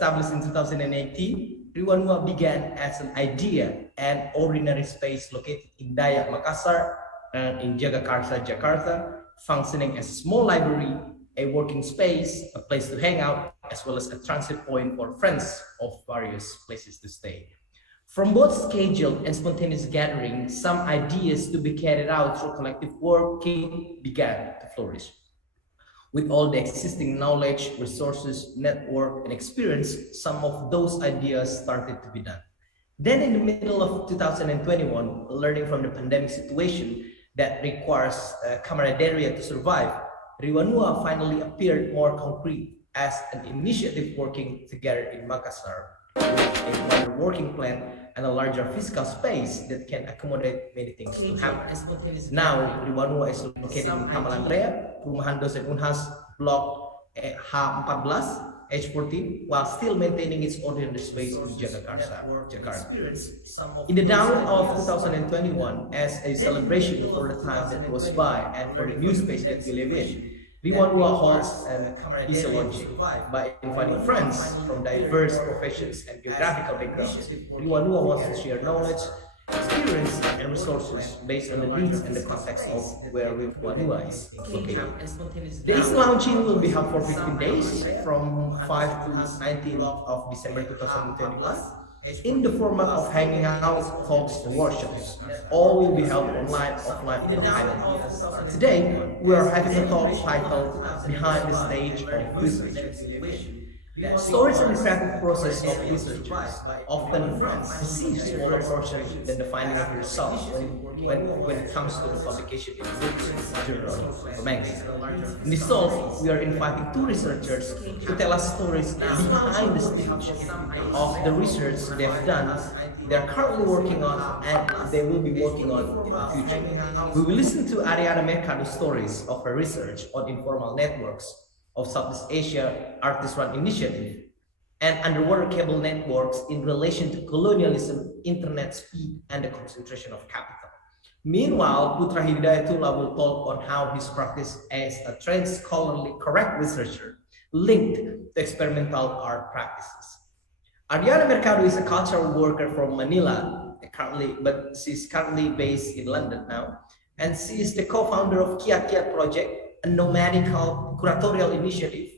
Established in 2018, Riwanua began as an idea and ordinary space located in Dayak Makassar and in Jagakarsa, Jakarta, functioning as a small library, a working space, a place to hang out, as well as a transit point for friends of various places to stay. From both scheduled and spontaneous gatherings, some ideas to be carried out through collective working began to flourish. With all the existing knowledge, resources, network, and experience, some of those ideas started to be done. Then in the middle of 2021, learning from the pandemic situation that requires camaraderie to survive, Riwanua finally appeared more concrete as an initiative working together in Makassar, with a wider working plan and a larger physical space that can accommodate many things to happen. Now, Riwanua is located in Kamalangrea, Perumahan Dosen Unhas, Block H14, H14, while still maintaining its ordinary space in Jakarta. In the dawn of 2021, as a celebration for the time that goes by and for the new space that we live in, Riwanua holds an easy launching by inviting friends from diverse professions and geographical backgrounds. Riwanua wants to share knowledge, experience, and resources based on the needs and the context of where Riwanua is located. The easy launching will be held for 15 days from 5 to 19 of December 2021. In the format of hanging out, talks, and workshops. All will be held online, offline, and hybrid. Today, we are having a talk titled Behind the Stage of Research. Stories and the creative process of research often receive smaller portion than the finding of yourself when it comes to the publication in books, journals, or magazines. In this talk, we are inviting two researchers to tell us stories behind the stage of the research they have done, they are currently working on, and they will be working on in the future. We will listen to Arianna Mercado's stories of her research on informal networks of Southeast Asia Artist-Run Initiative and underwater cable networks in relation to colonialism, internet speed, and the concentration of capital. Meanwhile, Putra Hidayatullah will talk on how his practice as a trained scholarly correct researcher linked to experimental art practices. Arianna Mercado is a cultural worker from Manila, but she's currently based in London now, and she is the co-founder of Kia Kia Project, a nomadic curatorial initiative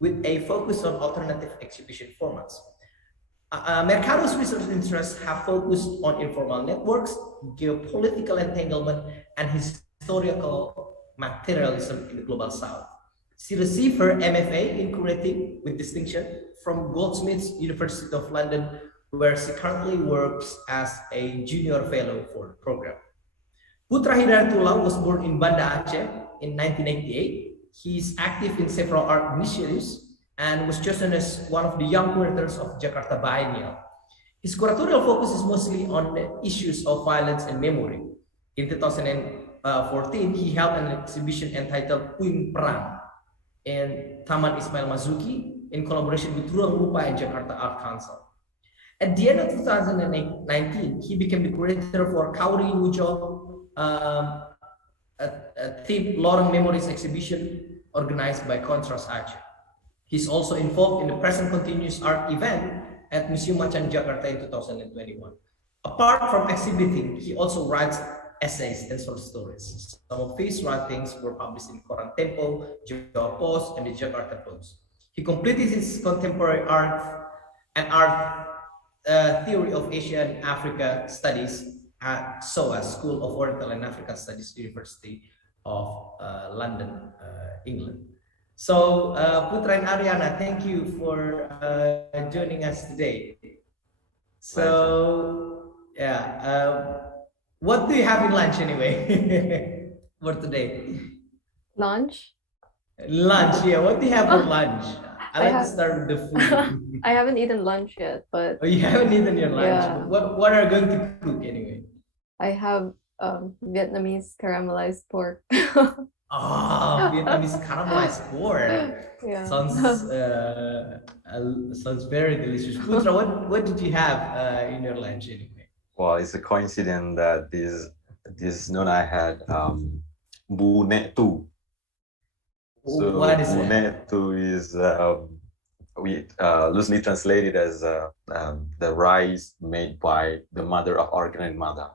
with a focus on alternative exhibition formats. Mercado's research interests have focused on informal networks, geopolitical entanglement, and historical materialism in the global south. She received her MFA in curating with distinction from Goldsmiths University of London, where she currently works as a junior fellow for the program. Putra Hidayatullah was born in Banda Aceh in 1988. He is active in several art initiatives and was chosen as one of the young curators of Jakarta Biennial. His curatorial focus is mostly on the issues of violence and memory. In 2014, he held an exhibition entitled Puing Perang in Taman Ismail Marzuki in collaboration with Ruang Rupa and Jakarta Art Council. At the end of 2019, he became the curator for Kauri Wujo, a themed Lorong Memories exhibition organized by Kontras Aceh. He's also involved in the present continuous art event at Museum Macan Jakarta in 2021. Apart from exhibiting, he also writes essays and short stories. Some of his writings were published in Koran Tempo, Jawa Post, and the Jakarta Post. He completed his contemporary art and art theory of Asia and Africa studies at SOAS, School of Oriental and African Studies, University of London, England. So Putra and Arianna, thank you for joining us today. So yeah, what do you have in lunch anyway for today? Lunch? Lunch, yeah. What do you have for lunch? I like to start with the food. I haven't eaten lunch yet, but oh, you haven't eaten your lunch. Yeah. What are you going to cook anyway? I have Vietnamese caramelized pork. Oh, Vietnamese caramelized pork. Yeah. Sounds very delicious. Putra, what did you have in your lunch anyway? Well, it's a coincidence that this noon I had Bu Net Tu. So What is Bu that? Net Tu is we loosely translated as the rice made by the mother of our grandmother.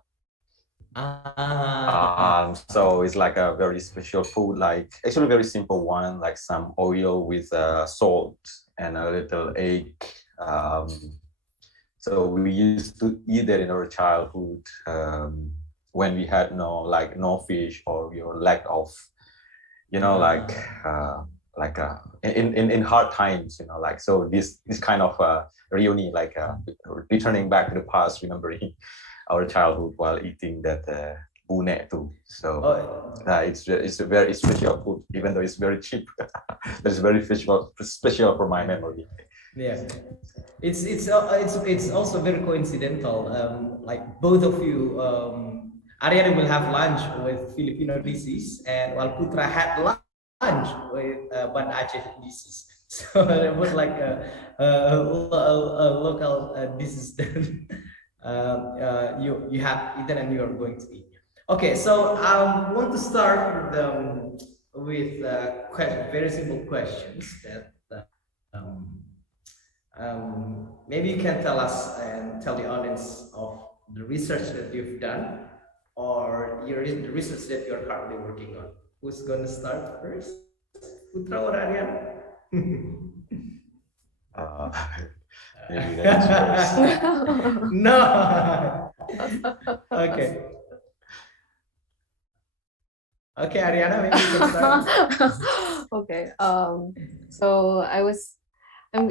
So it's like a very special food, like actually very simple one, like some oil with salt and a little egg. So we used to eat that in our childhood when we had no fish, or we were lack of, in hard times, like, so this kind of reunion, like returning back to the past, remembering our childhood while eating that bune too. So it's a very special food, even though it's very cheap. It's very special for my memory. Yeah, it's also very coincidental. Like both of you, Ariana will have lunch with Filipino dishes, and while Putra had lunch with Band Aceh dishes. So it was like a local dishes that you have eaten and you are going to eat. Okay, so I want to start with very simple questions that. Maybe you can tell us and tell the audience of the research that you've done, or the research that you're currently working on. Who's going to start first? Putra or Ariana? Maybe that's first. No. Okay. Okay, Ariana, maybe you can start. Okay. So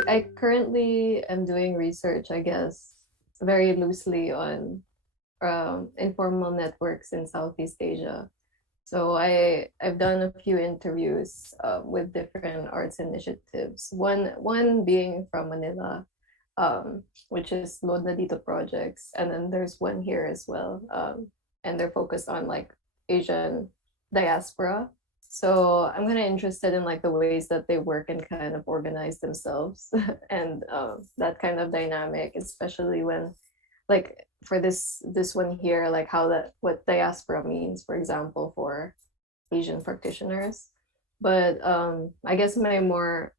I currently am doing research, I guess, very loosely on informal networks in Southeast Asia. So I've done a few interviews with different arts initiatives. One being from Manila, which is Lodna Dito projects, and then there's one here as well, and they're focused on like Asian diaspora. So I'm kind of interested in like the ways that they work and kind of organize themselves and that kind of dynamic, especially when like for this one here, like what diaspora means, for example, for Asian practitioners. But I guess the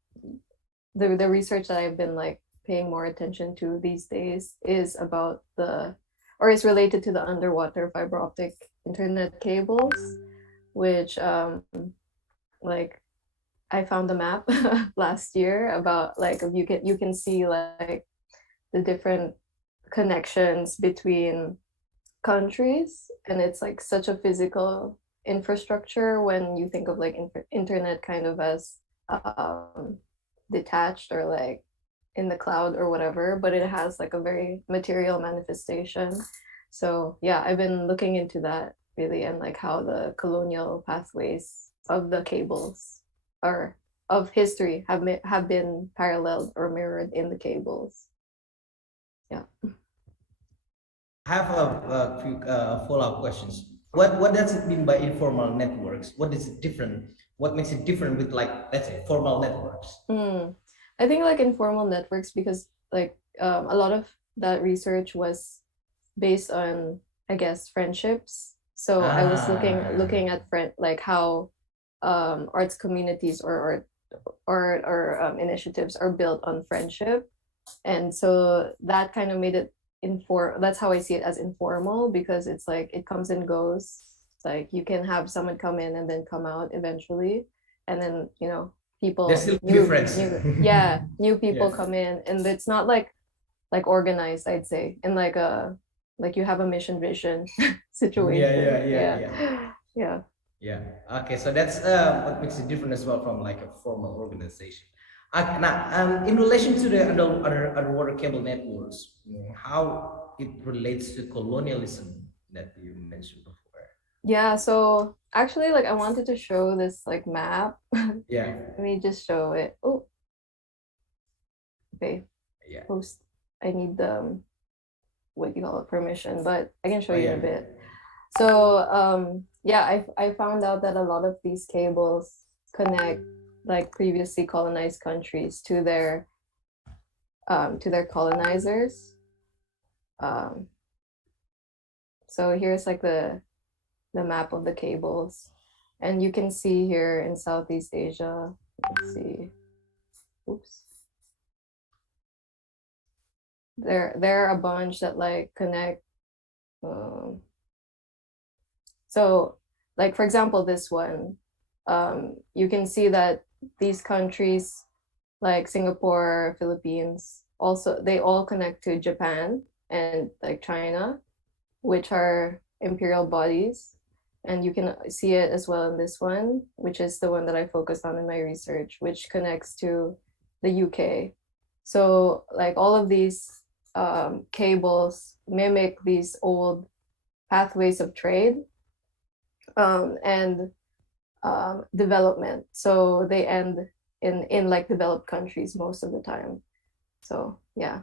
research that I've been like paying more attention to these days is is related to the underwater fiber optic internet cables, which like I found a map last year about like you can see like the different connections between countries, and it's like such a physical infrastructure when you think of like internet kind of as detached or like in the cloud or whatever, but it has like a very material manifestation. So yeah, I've been looking into that really, and like how the colonial pathways of the cables or of history have been paralleled or mirrored in the cables. Yeah. I have a few follow-up questions. What does it mean by informal networks? What is it different? What makes it different with, like, let's say, formal networks? I think like informal networks, because like a lot of that research was based on, I guess, friendships. So I was looking at like how arts communities or initiatives are built on friendship, and so that kind of made it that's how I see it, as informal, because it's like it comes and goes. Like you can have someone come in and then come out eventually, and then people They're still new friends. New people come in, and it's not like organized, I'd say, in like you have a mission vision situation. Yeah. Okay, so that's what makes it different as well from like a formal organization. Now, in relation to the underwater cable networks, how it relates to colonialism that you mentioned before. Yeah, so actually, like, I wanted to show this like map. Yeah. Let me just show it. Oh, okay. Yeah. Post. I need the what you call it, permission, but I can show you in a bit. So yeah, I found out that a lot of these cables connect like previously colonized countries to their colonizers. So here's like the map of the cables, and you can see here in Southeast Asia, let's see, oops, they're a bunch that like connect. So like for example, this one, you can see that these countries like Singapore, Philippines, also they all connect to Japan and like China, which are imperial bodies. And you can see it as well in this one, which is the one that I focused on in my research, which connects to the UK. So like all of these cables mimic these old pathways of trade and development. So they end in like developed countries most of the time. So yeah.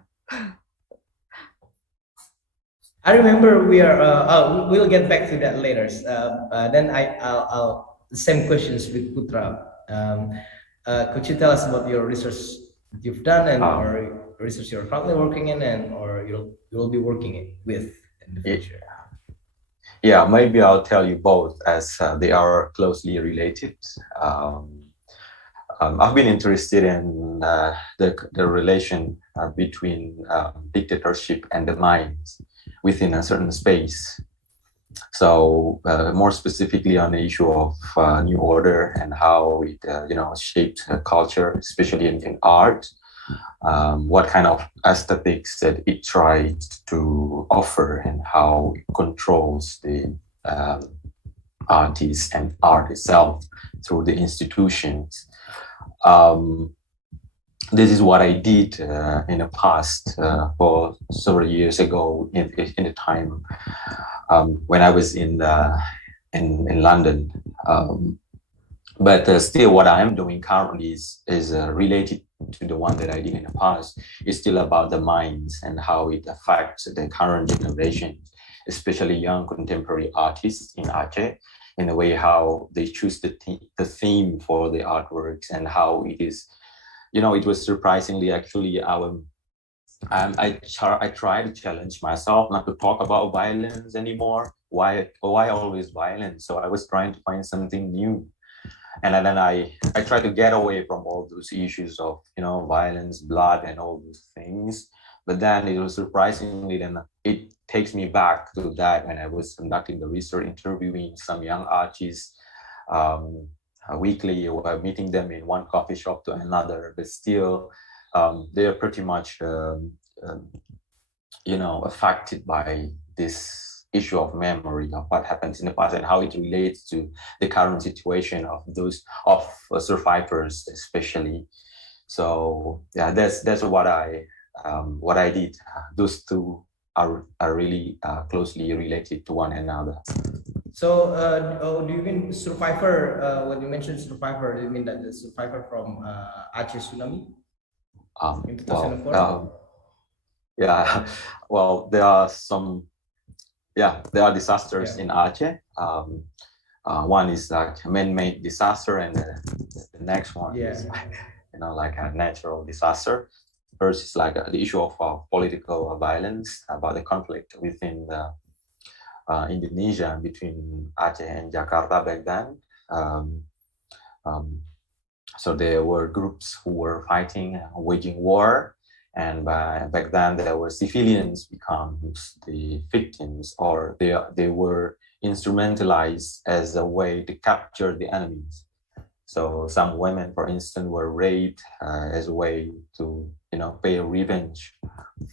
I remember we are. We'll get back to that later. Then I'll the same questions with Putra. Could you tell us about your research that you've done and or research you're currently working in and or you'll be working with in the future? Yeah, maybe I'll tell you both as they are closely related. I've been interested in the relation between dictatorship and the minds within a certain space. So more specifically on the issue of New Order and how it shaped culture, especially in art. What kind of aesthetics that it tried to offer and how it controls the artists and art itself through the institutions. This is what I did in the past for several years ago in the time when I was in London. But still, what I am doing currently is related to the one that I did in the past. It's still about the minds and how it affects the current generation, especially young contemporary artists in Aceh, in the way how they choose the theme for the artworks and how it is. It was surprisingly actually I try to challenge myself not to talk about violence anymore. Why always violence? So I was trying to find something new. And then I try to get away from all those issues of, violence, blood, and all those things. But then it was surprisingly, then it takes me back to that when I was conducting the research, interviewing some young artists weekly, or meeting them in one coffee shop to another. But still, they're pretty much, affected by this issue of memory of what happens in the past and how it relates to the current situation of those survivors, especially. So yeah, that's what I did. Those two are really closely related to one another. So, do you mean survivor? When you mention survivor, do you mean that the survivor from Aceh tsunami in 2004? Yeah, well, there are some. Yeah, there are disasters in Aceh. One is like a man-made disaster, and the next one is like a natural disaster. First is like the issue of political violence, about the conflict within Indonesia between Aceh and Jakarta back then. So there were groups who were fighting, waging war. And back then, there were civilians become the victims, or they were instrumentalized as a way to capture the enemies. So some women, for instance, were raped as a way to, pay revenge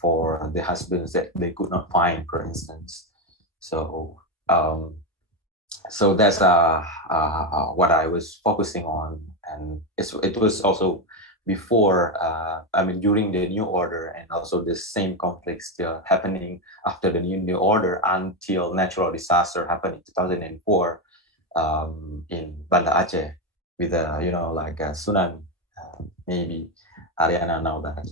for the husbands that they could not find, for instance. So that's what I was focusing on, and it was also before, during the New Order, and also the same conflict still happening after the New Order until natural disaster happened in 2004 in Banda Aceh with a tsunami. Maybe Arianna know that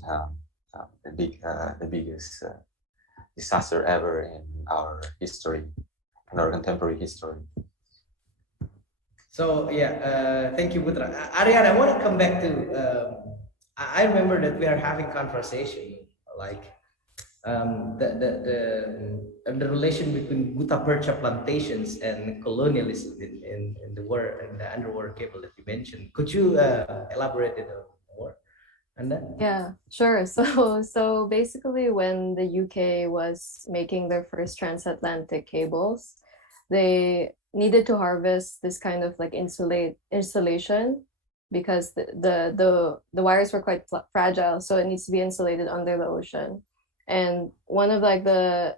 the biggest disaster ever in our history, in our contemporary history. So thank you, Putra. Arianna, I want to come back to. I remember that we are having conversation like the relation between Guta Percha plantations and colonialism in the war and the underwater cable that you mentioned. Could you elaborate it more? And then Yeah, sure. So basically, when the UK was making their first transatlantic cables, they needed to harvest this kind of like insulation because the wires were quite fragile, so it needs to be insulated under the ocean. And one of the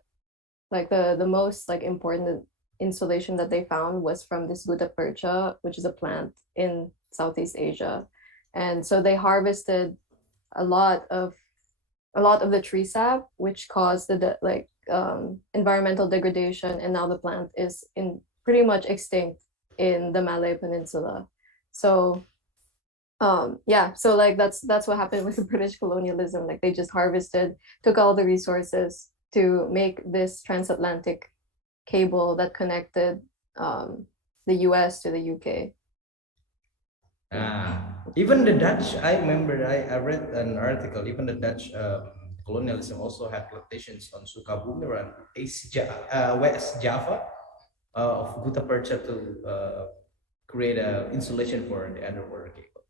most like important insulation that they found was from this gutta percha, which is a plant in Southeast Asia. And so they harvested a lot of the tree sap, which caused environmental degradation, and now the plant is in pretty much extinct in the Malay Peninsula. So yeah, so like that's what happened with the British colonialism. Like they just took all the resources to make this transatlantic cable that connected the US to the UK. Even the Dutch, I remember I read an article, even the Dutch colonialism also had plantations on Sukabumi around West Java of gutta percha to create a insulation for the underwater cable.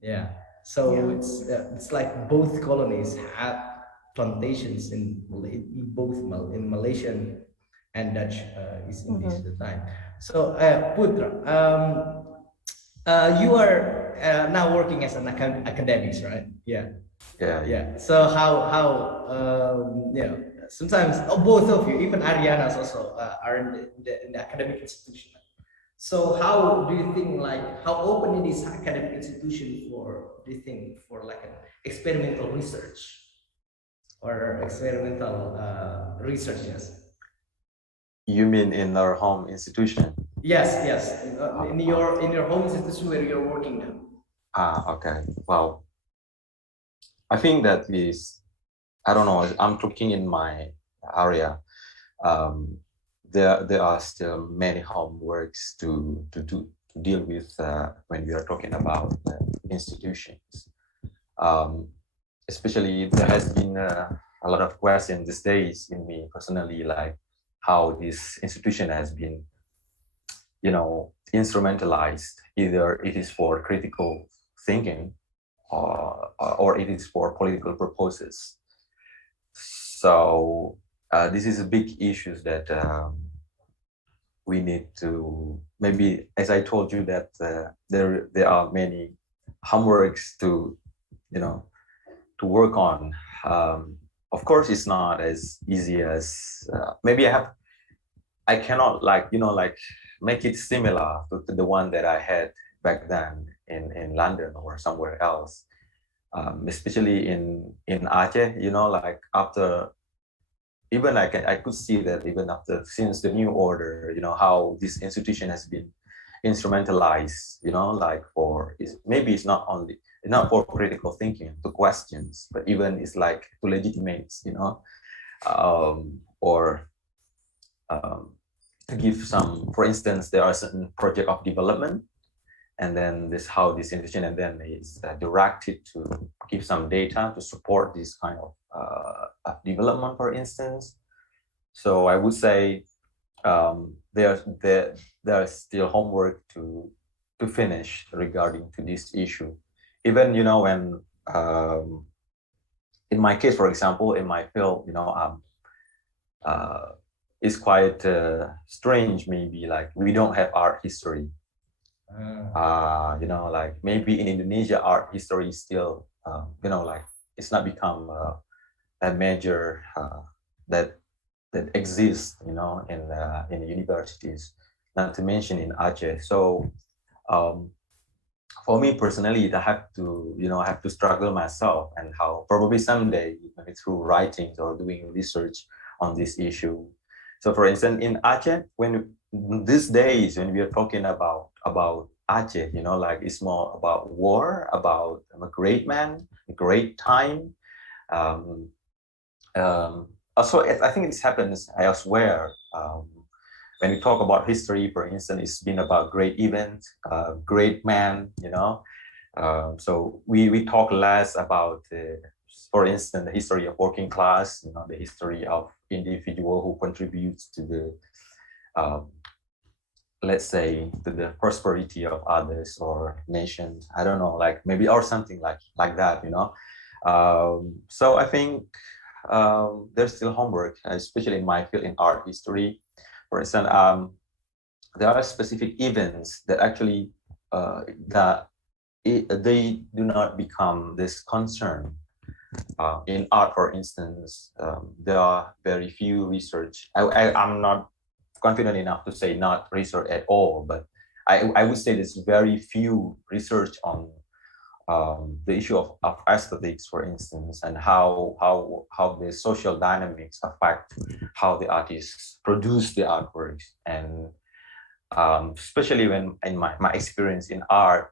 Yeah, so Yeah. it's like both colonies had plantations in both in Malaysian and Dutch East Indies at the time. So Putra, you are now working as an academic, right? Yeah. Yeah. So how sometimes both of you, even Ariana also are in the academic institution. So how do you think, like, how open it is academic institution for, do you think, for like an experimental research or experimental research? Yes. You mean in our home institution? Yes. In your home institution where you're working now. Okay. Well, I think that is, I don't know, I'm talking in my area. There are still many homeworks to deal with when we are talking about institutions. Especially there has been a lot of questions these days in me personally, like how this institution has been, instrumentalized. Either it is for critical thinking or it is for political purposes. So this is a big issue that we need to, maybe, as I told you, that there are many homeworks to work on. Of course, it's not as easy as maybe I cannot make it similar to the one that I had back then in London or somewhere else. Especially in Aceh, like after, even I could see that even after, since the new order, how this institution has been instrumentalized, maybe it's not for critical thinking, to questions, but even it's like to legitimate, or to give some, for instance, there are certain project of development, and then how this institution and then is directed to give some data to support this kind of development, for instance. So I would say there's still homework to finish regarding to this issue. Even when in my case, for example, in my field, it's quite strange. Maybe like we don't have art history. Like maybe in Indonesia, art history is still, it's not become a major that exists, in the universities. Not to mention in Aceh. So for me personally, I have to struggle myself, and how probably someday, maybe through writings or doing research on this issue. So for instance, in Aceh, when these days when we are talking about Aceh, it's more about war, about a great man, a great time. Also, I think this happens elsewhere. When we talk about history, for instance, it's been about great events, great man, so we talk less about, for instance, the history of working class, the history of individual who contributes to the let's say, to the prosperity of others or nations. I don't know, like maybe or something like that, you know. So I think there's still homework, especially in my field in art history. For instance, there are specific events that actually they do not become this concern. In art, for instance, there are very few research. I'm not confident enough to say not research at all, but I would say there's very few research on the issue of aesthetics, for instance, and how the social dynamics affect how the artists produce the artworks. And especially when in my experience in art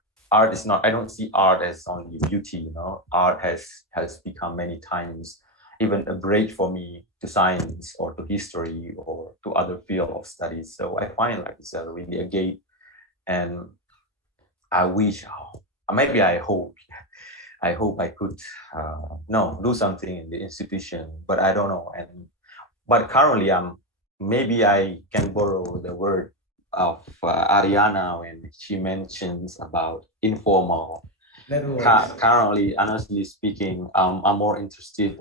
is not, I don't see art as only beauty, you know. Art has become many times even a bridge for me to science or to history or to other field of studies. So I find like it's really a gate, and I wish, maybe I hope I could do something in the institution, but I don't know. But currently maybe I can borrow the word of Arianna when she mentions about informal. Currently, honestly speaking, I'm more interested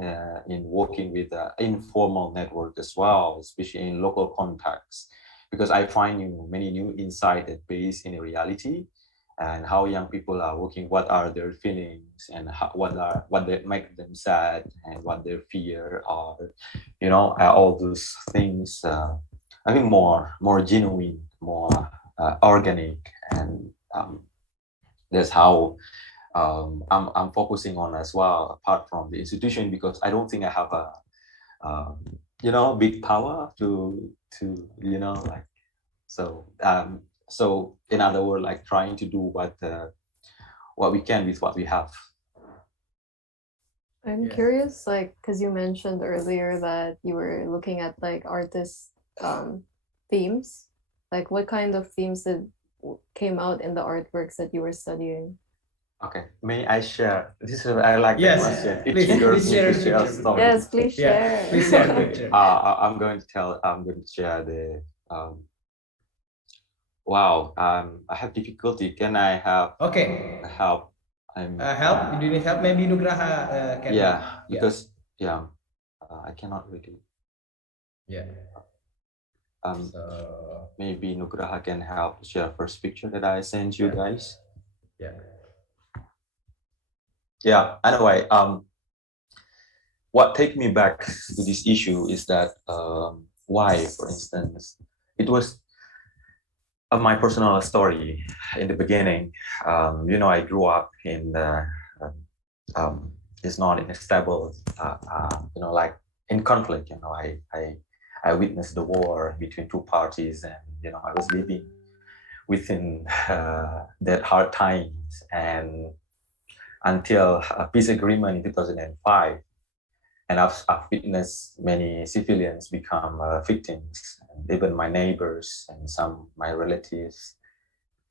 in working with informal network as well, especially in local contexts, because I find many new insights that based in reality and how young people are working, what are their feelings and what they make them sad and what their fear are, you know, all those things. I think more genuine, more organic, and that's how I'm focusing on as well, apart from the institution, because I don't think I have a big power to like, so in other words, like trying to do what we can with what we have. I'm curious, like, because you mentioned earlier that you were looking at like artist themes, like what kind of themes that came out in the artworks that you were studying? Okay, may I share? This is I like yes, the question. Please share a story. Yes, please share. Please share a picture. I'm going to share the. Wow, I have difficulty. Can I have help? Help? You do need help? Maybe Nugraha can. Yeah, because I cannot really. Yeah. So maybe Nugraha can help share first picture that I sent you guys. Yeah. Anyway, what take me back to this issue is that why, for instance, it was my personal story in the beginning. I grew up in it's not in a stable, like in conflict. I witnessed the war between two parties, and I was living within that hard times, and until a peace agreement in 2005, and I've witnessed many civilians become victims, and even my neighbors and some my relatives,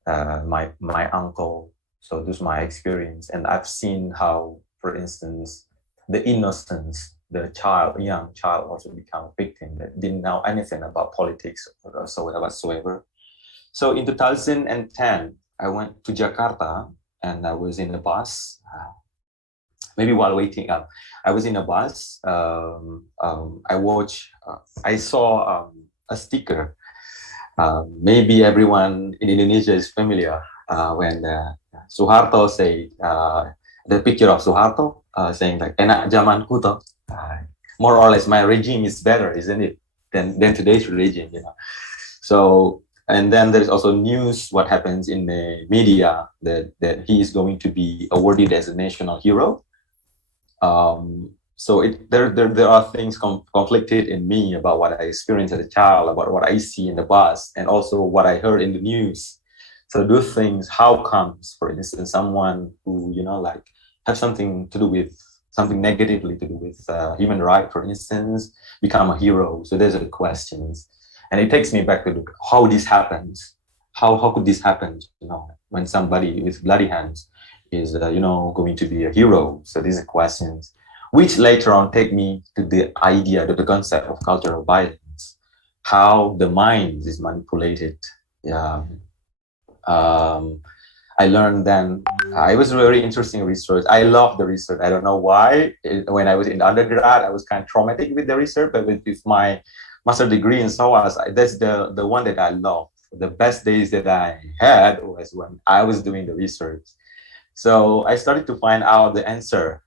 my uncle. So this is my experience, and I've seen how, for instance, the innocence, the young child also become a victim that didn't know anything about politics or whatsoever. So in 2010, I went to Jakarta, and I was in a bus. Maybe while waiting up, I was in a bus. I saw a sticker. Maybe everyone in Indonesia is familiar when Suharto said, the picture of Suharto saying like, enak zamanku toh. More or less, my regime is better, isn't it, than today's regime, So, and then there's also news what happens in the media that he is going to be awarded as a national hero. So there are things conflicted in me about what I experienced as a child, about what I see in the bus, and also what I heard in the news. So those things, how comes, for instance, someone who like have something negatively to do with human rights, for instance, become a hero? So there's a questions, and it takes me back to how this happens. How could this happen? When somebody with bloody hands is going to be a hero. So these are questions which later on take me to the idea, to the concept of cultural violence, how the mind is manipulated Yeah. I learned then, it was very interesting research. I love the research. I don't know why. When I was in undergrad, I was kind of traumatic with the research, but with my master degree in SOAS, that's the one that I love. The best days that I had was when I was doing the research. So I started to find out the answer,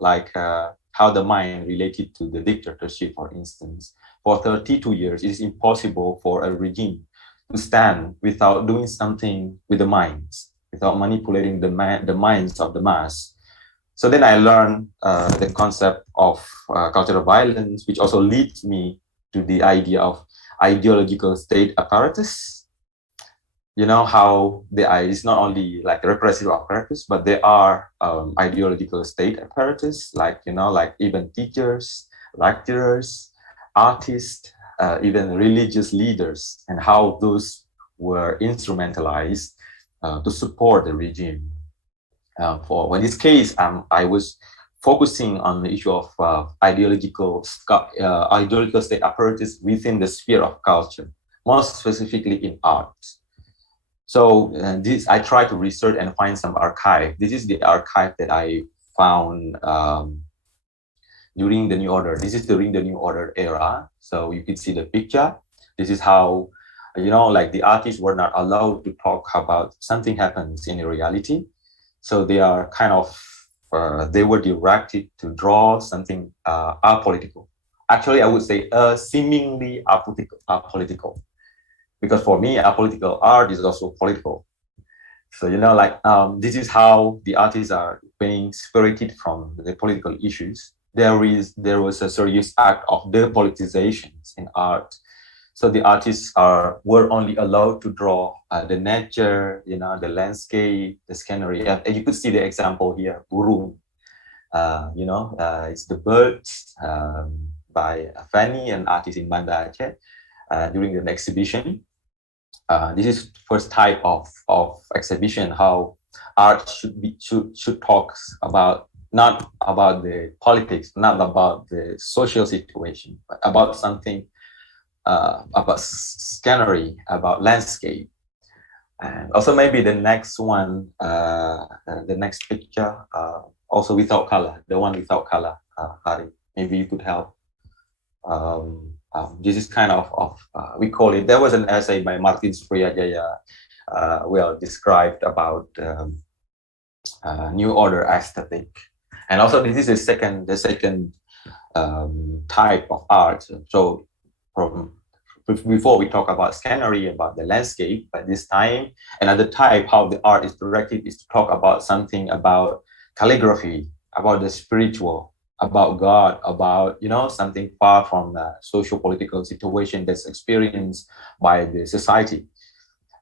like how the mind related to the dictatorship, for instance. For 32 years, it is impossible for a regime to stand without doing something with the minds, without manipulating the minds of the mass. So then I learned the concept of cultural violence, which also leads me to the idea of ideological state apparatus. How it's not only like repressive apparatus, but there are ideological state apparatus, like even teachers, lecturers, artists, even religious leaders, and how those were instrumentalized to support the regime. In this case, I was focusing on the issue of ideological state apparatus within the sphere of culture, most specifically in art. So I try to research and find some archive. This is the archive that I found during the New Order. This is during the New Order era. So you can see the picture. This is how, like the artists were not allowed to talk about something happens in reality. So they are kind of, they were directed to draw something apolitical. Actually, I would say seemingly apolitical. Because for me, apolitical art is also political. So, this is how the artists are being separated from the political issues. There was a serious act of depolitization in art. So the artists were only allowed to draw the nature, the landscape, the scenery. And you could see the example here, burung. It's the birds by Fanny, an artist in Banda Aceh, during an exhibition. This is first type of exhibition how art should talk about, not about the politics, not about the social situation, but about something about scenery, about landscape. And also maybe the next one, the next picture, also without color, the one without color, Hari, maybe you could help. This is kind of we call it, there was an essay by Martin Suryajaya, described about New Order aesthetic. And also this is the second type of art. So before we talk about scenery, about the landscape, but this time another type, how the art is directed, is to talk about something about calligraphy, about the spiritual, about God, about something far from the socio-political situation that's experienced by the society.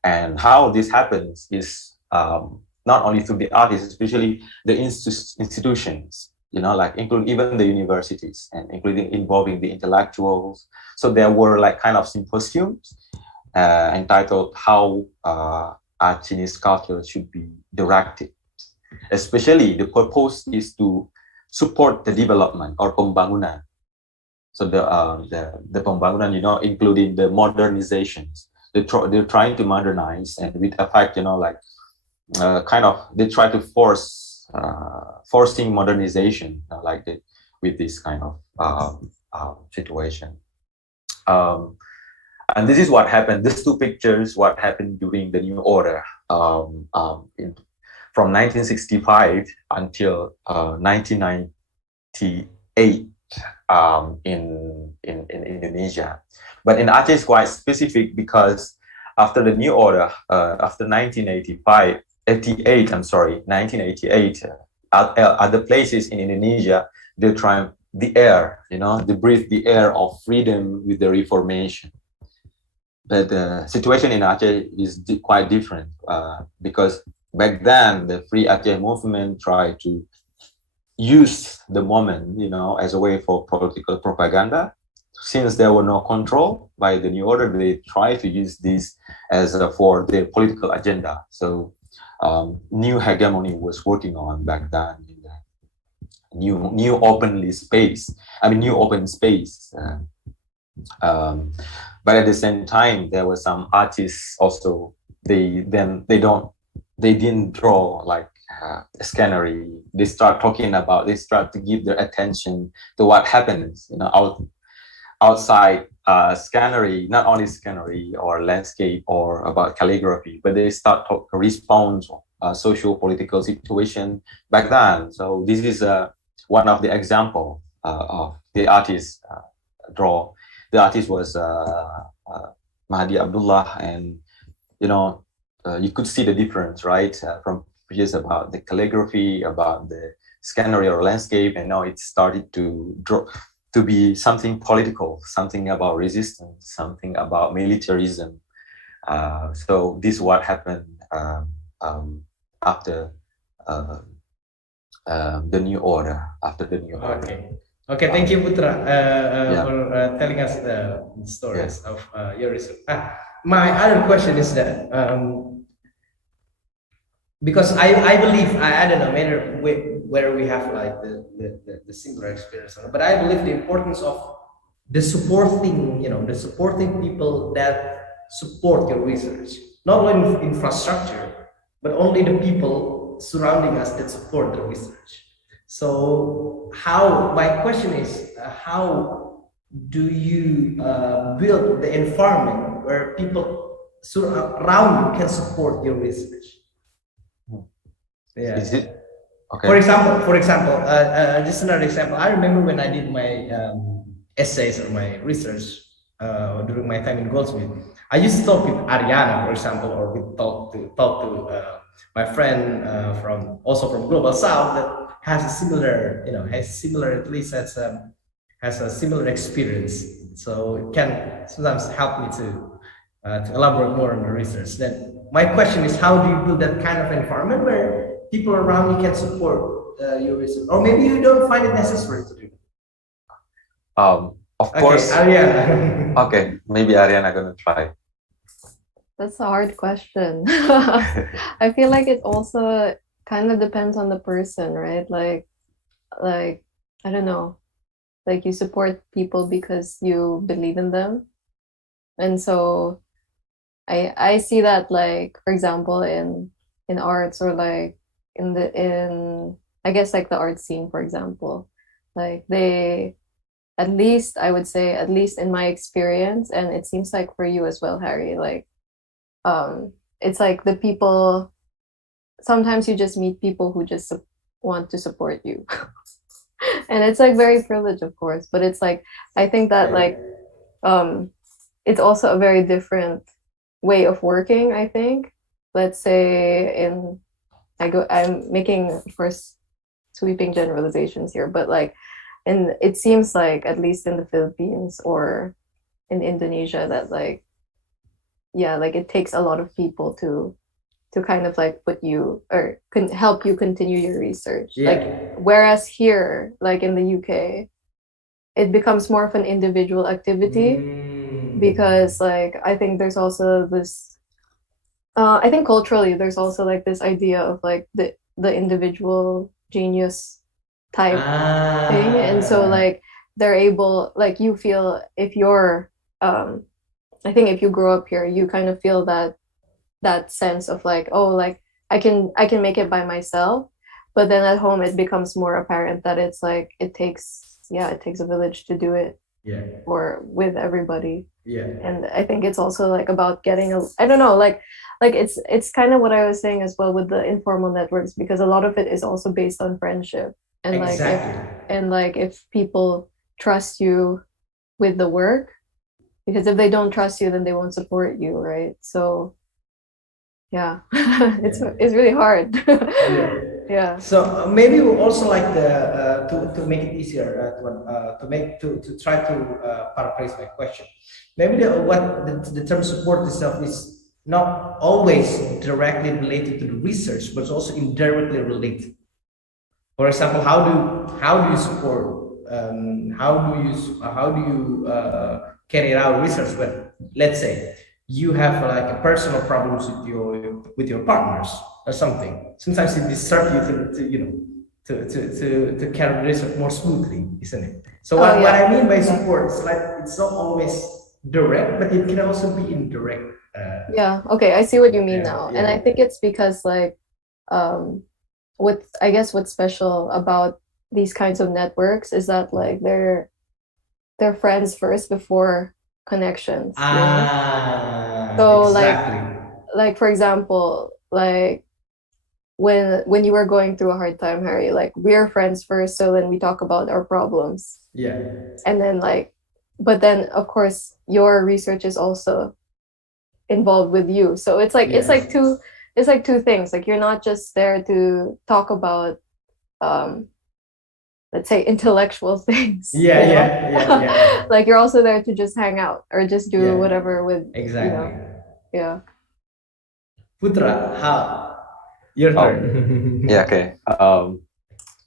And how this happens is not only through the artists, especially the institutions, including even the universities, and including involving the intellectuals. So there were like kind of symposiums entitled How Art Chinese Culture Should Be Directed. Especially the purpose is to support the development or pembangunan. So the pembangunan, including the modernizations. They're trying to modernize, and with effect, they try to forcing modernization, with this kind of situation. And this is what happened. These two pictures, what happened during the New Order, from 1965 until 1998 in Indonesia. But in Aceh, it's quite specific because after the New Order, after 1988, other places in Indonesia, they try the air, they breathe the air of freedom with the Reformation. But the situation in Aceh is quite different because back then, the Free Aceh movement tried to use the moment, as a way for political propaganda. Since there were no control by the New Order, they tried to use this as for their political agenda. So, new hegemony was working on back then in the new open space. But at the same time, there were some artists also. They didn't draw like scannery. They start to give their attention to what happens, outside scannery, not only scannery or landscape or about calligraphy, but they start to respond socio-political situation back then. So this is one of the example of the artist draw. The artist was Mahdi Abdullah, and you could see the difference, right? From previous about the calligraphy, about the scannery or landscape, and now it started to draw to be something political, something about resistance, something about militarism. So this is what happened after the new order. Okay, thank you, Putra, for telling us the stories of your research. My other question is that because I believe I don't know whether we have like the similar experience, but I believe the importance of the supporting people that support your research, not only infrastructure, but only the people surrounding us that support the research. So my question is, how do you build the environment where people around you can support your research? Yeah. Is it okay? For example, just another example. I remember when I did my essays or my research during my time in Goldsmith. I used to talk with Arianna, for example, or talk to my friend from Global South that has a similar, has a similar experience. So it can sometimes help me to elaborate more on the research. Then my question is, how do you build that kind of environment where people around you can support your research, or maybe you don't find it necessary to do? Of course, Arianna. Okay, maybe Arianna gonna try. That's a hard question. I feel like it also kind of depends on the person, right? Like I don't know, like you support people because you believe in them, and so I see that, like, for example, in arts, or like in I guess like the art scene, for example, like they, at least I would say, at least in my experience, and it seems like for you as well, Harry, like it's like the people, sometimes you just meet people who just want to support you. And it's like very privileged, of course, but it's like, I think that like it's also a very different way of working, I think. Let's say I'm making, of course, sweeping generalizations here, but like, and it seems like, at least in the Philippines or in Indonesia, that like, yeah, like it takes a lot of people to kind of like put you, or can help you continue your research. Yeah. Like, whereas here, like in the UK, it becomes more of an individual activity, because like I think there's also this I think culturally there's also like this idea of like the individual genius type thing, and so like they're able, like, you feel, if you're I think if you grow up here, you kind of feel that sense of like, oh, like I can make it by myself, but then at home it becomes more apparent that it's like it takes a village to do it, or with everybody. And I think it's also like about getting I don't know, like it's kind of what I was saying as well with the informal networks, because a lot of it is also based on friendship, and like if people trust you with the work, because if they don't trust you, then they won't support you, right? So yeah, it's really hard. Yeah. So maybe we also like to make it easier to try to paraphrase my question. Maybe the term support itself is not always directly related to the research, but it's also indirectly related. For example, how do you support? How do you carry out research? Well, let's say you have like a personal problems with your partners or something. Sometimes it disturbs you to carry the research more smoothly, isn't it? So what I mean by support is like it's not always direct, but it can also be indirect. Yeah, okay, I see what you mean Yeah, now. yeah. And I think it's because like what's special about these kinds of networks is that like they're friends first before connections, you know? So Exactly. like for example, like when you were going through a hard time, Harry, like we're friends first, so then we talk about our problems. Yeah. And then like, but then of course your research is also involved with you. So it's like Yes. it's like two things. Like you're not just there to talk about let's say intellectual things. Yeah, you know? yeah. Like you're also there to just hang out or just do Yeah. whatever with Exactly. you know. Yeah. Putra, how? Your turn. Yeah, okay.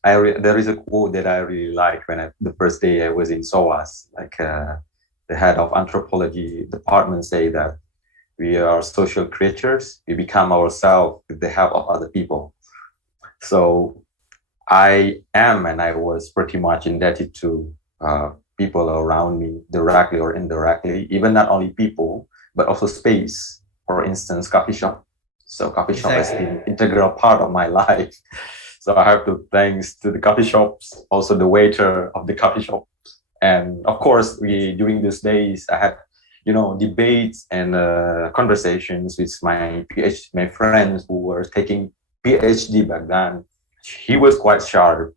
There is a quote that I really like when the first day I was in SOAS, like the head of anthropology department say that we are social creatures. We become ourselves with the help of other people. So I am, and I was pretty much indebted to people around me, directly or indirectly, even not only people, but also space. For instance, coffee shop. So coffee shop has been integral part of my life. So I have to thanks to the coffee shops, also the waiter of the coffee shop. And of course, during these days, I had, debates and conversations with my friends who were taking PhD back then. He was quite sharp.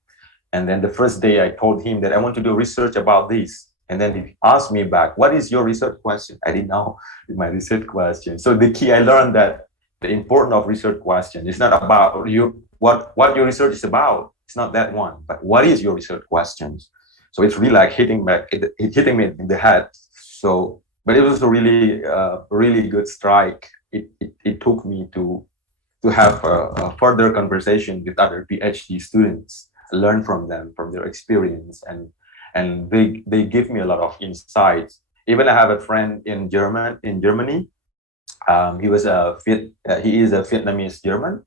And then the first day I told him that I want to do research about this. And then he asked me back, what is your research question? I didn't know my research question. So the key, I learned that the importance of research question is not about what your research is about. It's not that one, but what is your research questions? So it's really like hitting me in the head. So, but it was a really good strike. It took me to have a further conversation with other PhD students, learn from them, from their experience, and they give me a lot of insights. Even I have a friend in Germany. He is a Vietnamese German,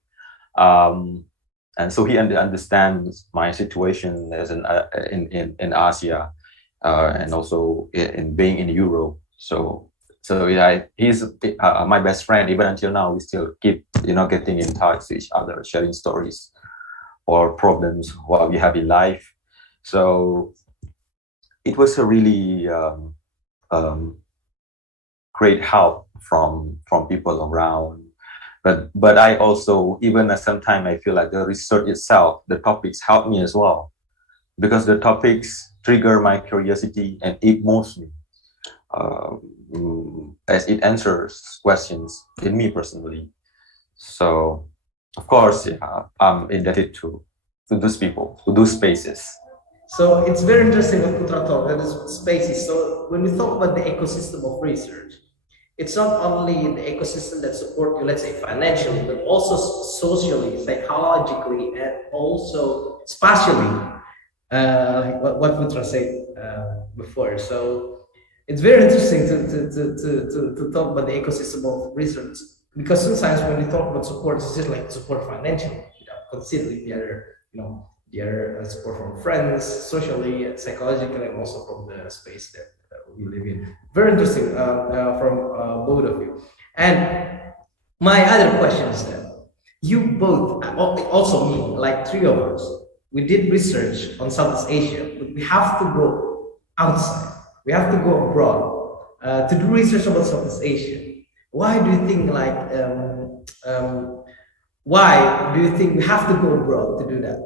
and so he understands my situation as in Asia, and also in being in Europe. So yeah, he's my best friend. Even until now, we still keep getting in touch with each other, sharing stories or problems what we have in life. So it was a really great help from people around. But I also, even sometimes I feel like the research itself, the topics help me as well, because the topics trigger my curiosity and it moves me. As it answers questions in me personally. So, of course, yeah, I'm indebted to those people, to those spaces. So it's very interesting what Putra talked about, these spaces. So when we talk about the ecosystem of research, it's not only the ecosystem that support you, let's say financially, but also socially, psychologically, and also spatially, like what Putra said before. So it's very interesting to talk about the ecosystem of research, because sometimes when we talk about support, it's just like support financially, considering the other, the other support from friends, socially, psychologically, and also from the space that we live in. Very interesting from both of you. And my other question is that you both, also me, like three of us, we did research on Southeast Asia, but we have to go outside. We have to go abroad to do research about Southeast Asia. Why do you think why do you think we have to go abroad to do that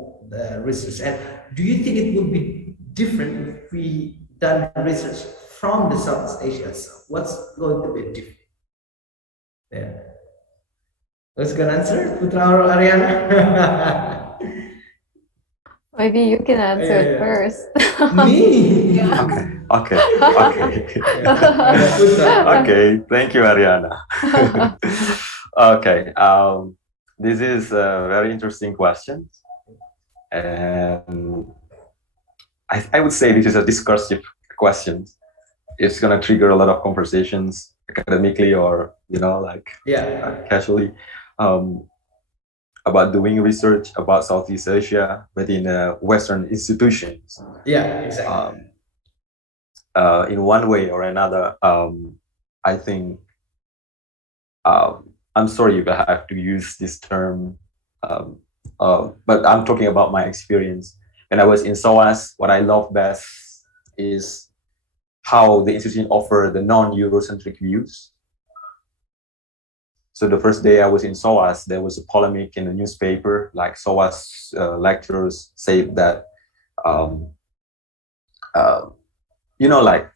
research? And do you think it would be different if we done research from the Southeast Asia itself? What's going to be different? Yeah. Who's gonna answer? Putra or Arianna? Maybe you can answer Yeah, it yeah. first. Me? Yeah. Okay. Putra. Okay. Thank you, Arianna. Okay. This is a very interesting question, and I would say this is a discursive question. It's gonna trigger a lot of conversations academically or casually about doing research about Southeast Asia, but in Western institutions. Yeah, exactly. in one way or another, I think, I'm sorry if I have to use this term, but I'm talking about my experience. When I was in SOAS, what I love best is how the institution offer the non-Eurocentric views. So the first day I was in SOAS, there was a polemic in the newspaper, like SOAS lecturers said that, like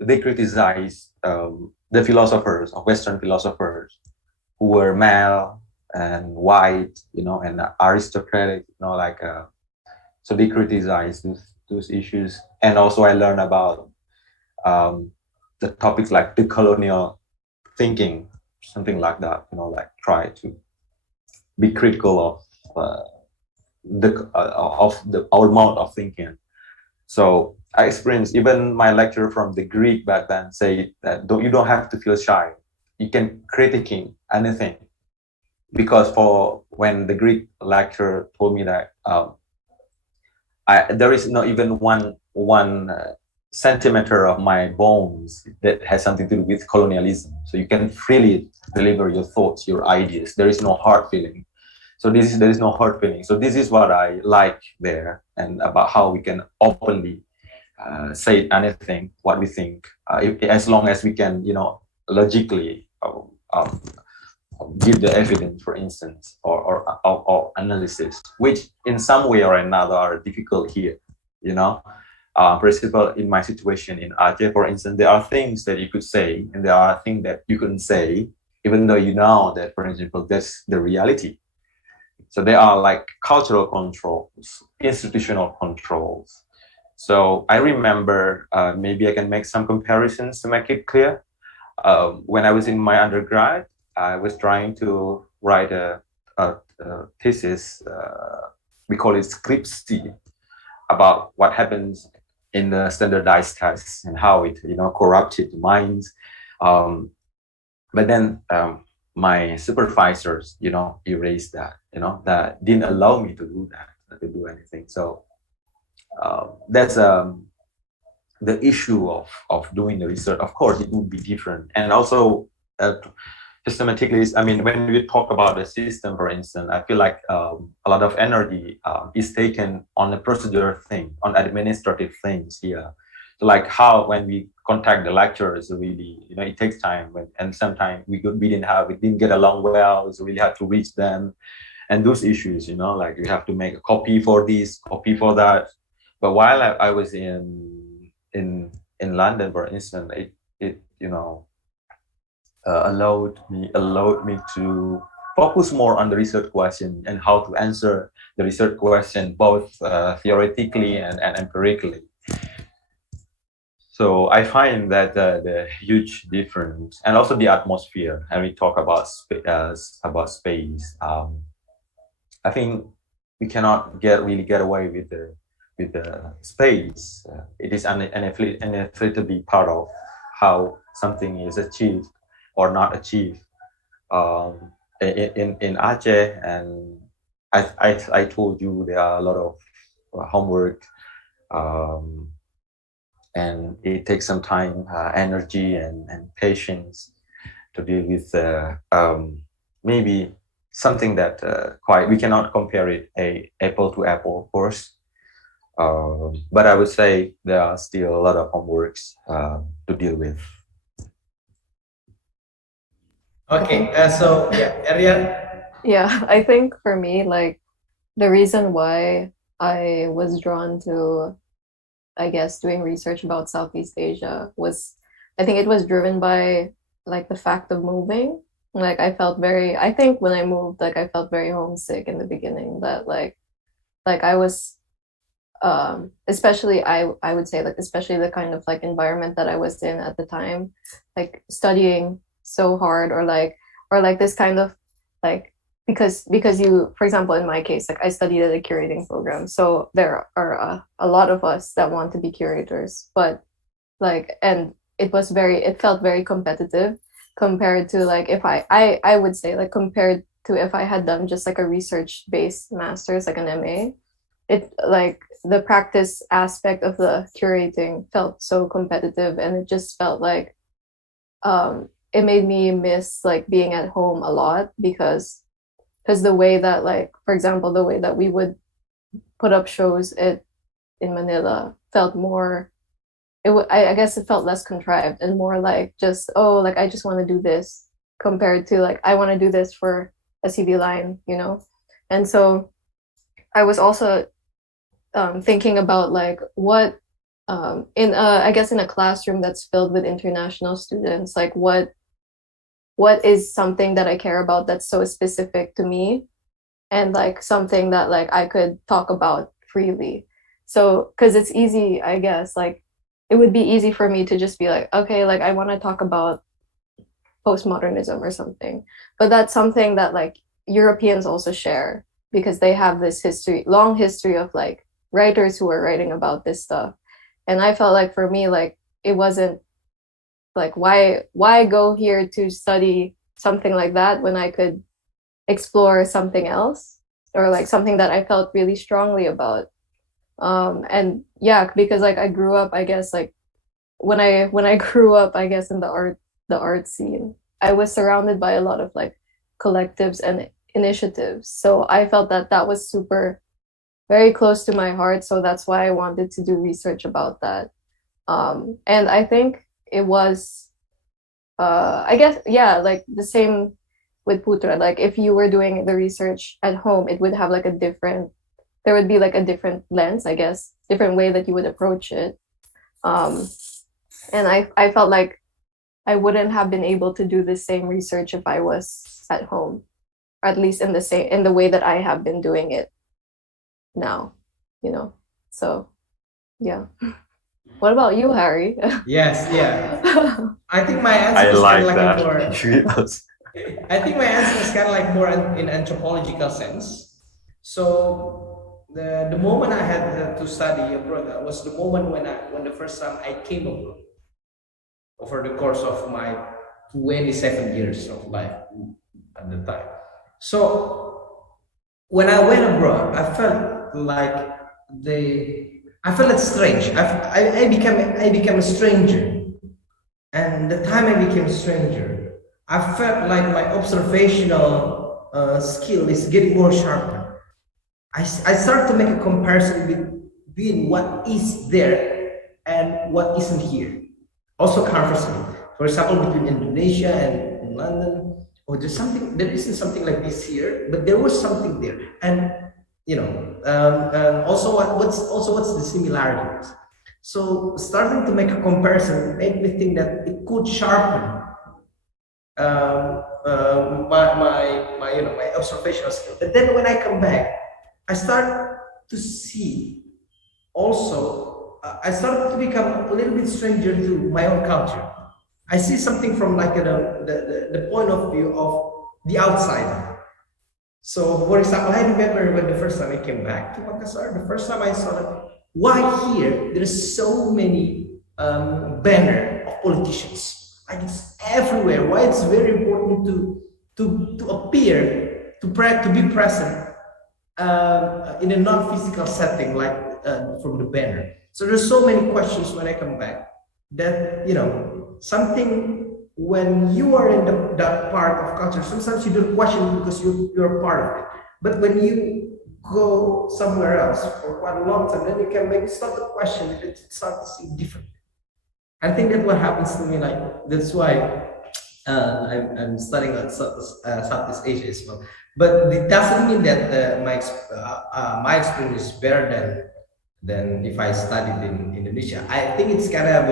they criticized the philosophers, of Western philosophers, who were male and white, and aristocratic, so they criticized those issues. And also I learned about the topics like the colonial thinking, something like that, try to be critical of our mode of thinking. So I experienced, even my lecturer from the Greek back then say that you don't have to feel shy. You can critiquing anything, because for when the Greek lecturer told me that there is not even one centimeter of my bones that has something to do with colonialism. So you can freely deliver your thoughts, your ideas. There is no hard feeling. So there is no hard feeling. So this is what I like there, and about how we can openly say anything, what we think, as long as we can, logically give the evidence, for instance, or analysis, which in some way or another are difficult here, For example, in my situation in Aceh, for instance, there are things that you could say, and there are things that you couldn't say, even though you know that, for example, that's the reality. So there are like cultural controls, institutional controls. So I remember, maybe I can make some comparisons to make it clear. When I was in my undergrad, I was trying to write a thesis, we call it scripty, about what happens in the standardized tests and how it, corrupted minds. But then my supervisors, erased that, that didn't allow me to do that, to do anything. So that's the issue of doing the research. Of course, it would be different. And also, systematically, when we talk about the system, for instance, I feel like a lot of energy is taken on the procedure thing, on administrative things here. So like how when we contact the lecturers, really, it takes time, and sometimes we didn't get along well, so we had to reach them, and those issues, like we have to make a copy for this, copy for that. But while I was in London, for instance, it allowed me to focus more on the research question and how to answer the research question, both theoretically and empirically. So I find that the huge difference, and also the atmosphere, and we talk about space. I think we cannot really get away with the space. It is inevitably part of how something is achieved or not achieved. In Aceh, and I told you there are a lot of homework, and it takes some time, energy, and patience to deal with maybe something that we cannot compare it apple to apple, of course. But I would say there are still a lot of homeworks to deal with. Okay, so yeah, Arian. Yeah, I think for me, like the reason why I was drawn to, I guess, doing research about Southeast Asia was, I think it was driven by like the fact of moving. Like I think when I moved, like I felt very homesick in the beginning, that like I was, especially I would say, like especially the kind of like environment that I was in at the time, like studying so hard, or like this kind of like, because you, for example, in my case, like I studied at a curating program, so there are a lot of us that want to be curators, but like, and it felt very competitive compared to like if I would say, like compared to if I had done just like a research based master's, like an MA, it like the practice aspect of the curating felt so competitive, and it just felt like it made me miss like being at home a lot, because the way that, like, for example, the way that we would put up shows in Manila felt more, I guess it felt less contrived and more like just, oh, like I just want to do this, compared to like I want to do this for a CV line, you know. And so I was also thinking about like what in I guess in a classroom that's filled with international students, like what is something that I care about that's so specific to me, and like something that like I could talk about freely. So because it's easy, I guess, like it would be easy for me to just be like, okay, like I want to talk about postmodernism or something, but that's something that like Europeans also share, because they have this long history of like writers who are writing about this stuff. And I felt like for me, like it wasn't like, why go here to study something like that when I could explore something else, or like something that I felt really strongly about. And yeah, because like I grew up, I guess, like when I grew up, I guess, in the art scene, I was surrounded by a lot of like collectives and initiatives. So I felt that that was very close to my heart. So that's why I wanted to do research about that. And I think it was, I guess, yeah, like the same with Putra. Like if you were doing the research at home, it would have like there would be like a different lens, I guess, different way that you would approach it. And I felt like I wouldn't have been able to do the same research if I was at home, or at least in the way that I have been doing it now, you know. So yeah. What about you, Harry? Yes, yeah. I think my answer I is kind like of like that. more. Yes. I think my answer is kind of like more in anthropological sense. So the moment I had to study abroad was the moment when the first time I came abroad over the course of my 27 years of life at the time. So when I went abroad, I felt like I felt strange. I became a stranger, and the time I became a stranger, I felt like my observational skill is getting more sharper. I start to make a comparison between what is there and what isn't here. Also conversely, for example, between Indonesia and London, oh, there isn't something like this here, but there was something there. And you know, and also what's the similarities? So starting to make a comparison made me think that it could sharpen my observational skill. But then when I come back, I start to see also, I started to become a little bit stranger to my own culture. I see something from like the point of view of the outsider. So, for example, I remember when the first time I came back to Makassar, the first time I saw that, why here there's so many banner of politicians. Like it's everywhere. Why it's very important to appear, to be present in a non-physical setting, like from the banner. So there's so many questions when I come back that, you know, something when you are in that part of culture, sometimes you don't question because you're a part of it. But when you go somewhere else for quite a long time, then you can maybe start to question it and start to see different. I think that what happens to me, like that's why I'm studying at Southeast Asia as well. But it doesn't mean that my experience is better than if I studied in Indonesia. I think it's kind of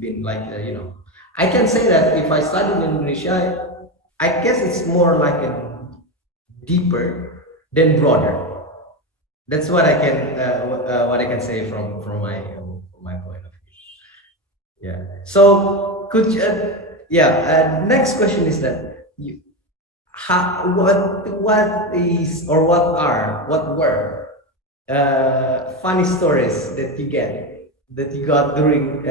been like you know, I can say that if I studied in Indonesia, I guess it's more like a deeper than broader. That's what I can say from my point of view. Yeah. So could you, next question is that what is or what were funny stories that you got during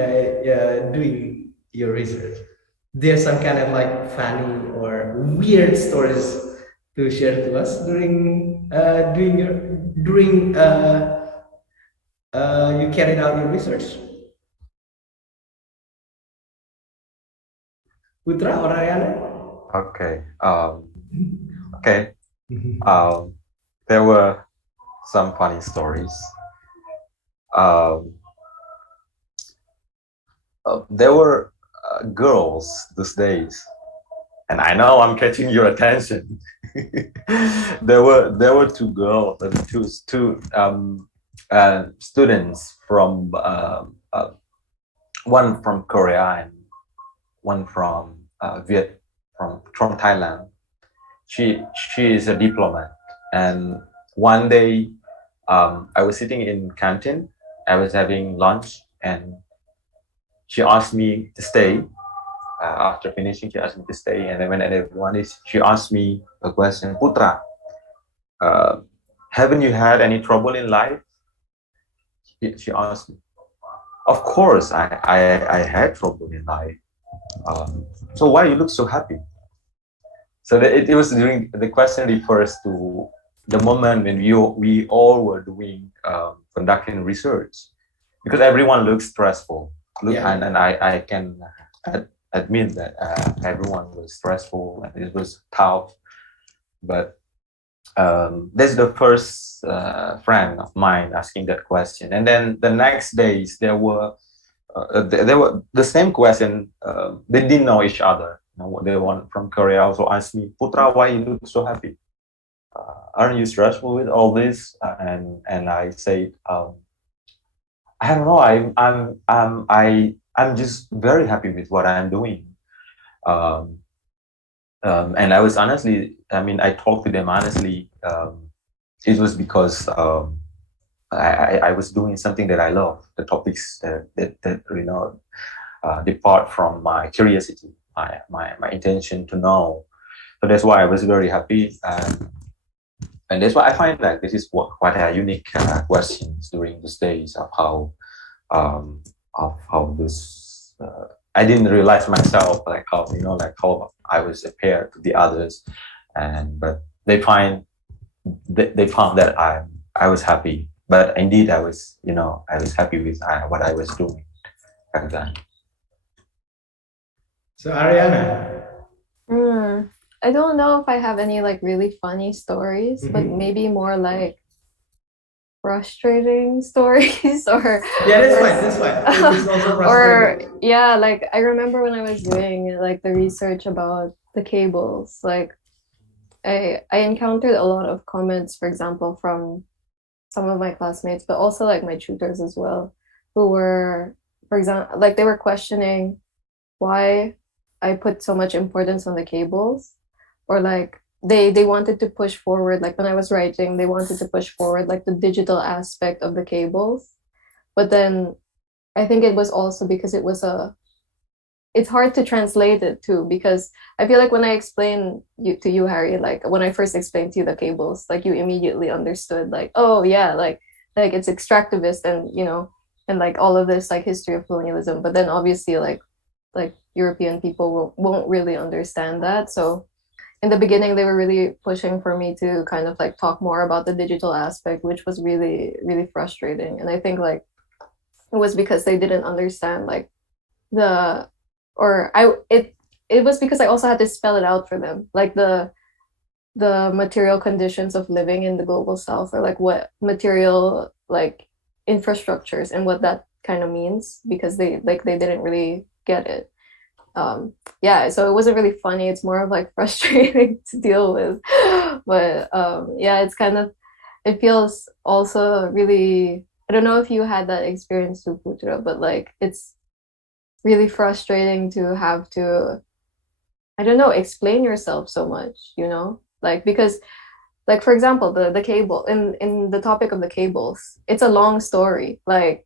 doing your research? There's some kind of like funny or weird stories to share to us during during you carried out your research? Putra or Arianna? Okay. Okay. There were some funny stories. There were girls these days, and I know I'm catching your attention. There were two girls, two students from one from Korea and one from from Thailand. She is a diplomat, and one day I was sitting in canteen. I was having lunch, and she asked me to stay. After finishing, she asked me to stay, and then when everyone is, she asked me a question, Putra, haven't you had any trouble in life? She asked me. Of course, I had trouble in life. So why you look so happy? So it was during the question refers to the moment when we all were doing conducting research, because everyone looks stressful. And I can admit that everyone was stressful and it was tough. But that's the first friend of mine asking that question, and then the next days there were the same question. They didn't know each other. They one from Korea also asked me, Putra, why you look so happy? Aren't you stressful with all this? And I said, I don't know. I'm just very happy with what I'm doing. And I was honestly, I mean, I talked to them honestly. It was because I was doing something that I love, the topics that you know depart from my curiosity, my intention to know. So that's why I was very happy, and that's why I find that this is quite a unique questions during these days of how this. I didn't realize myself like how how I was compared to the others, but they found that I was happy. But indeed, I was happy with what I was doing back then. So Arianna. I don't know if I have any like really funny stories, but maybe more like frustrating stories or that's fine. It's also frustrating. Or yeah, like I remember when I was doing like the research about the cables, like I encountered a lot of comments, for example, from some of my classmates, but also like my tutors as well, who were, for example, like they were questioning why I put so much importance on the cables, or like they wanted to push forward, like when I was writing, they wanted to push forward like the digital aspect of the cables. But then I think it was also because it's hard to translate it too, because I feel like when I explain to you, Harry, like when I first explained to you the cables, like you immediately understood, like, oh yeah, like it's extractivist and and like all of this like history of colonialism. But then obviously like European people won't really understand that. So in the beginning, they were really pushing for me to kind of like talk more about the digital aspect, which was really, really frustrating. And I think like it was because they didn't understand like it was because I also had to spell it out for them, like the material conditions of living in the global south, or like what material like infrastructures and what that kind of means, because they didn't really get it. Yeah, so it wasn't really funny, it's more of like frustrating to deal with. But yeah, it's kind of, it feels also really, I don't know if you had that experience too, Putra, but like it's really frustrating to have to, I don't know, explain yourself so much, like because like for example the cable in the topic of the cables, it's a long story, like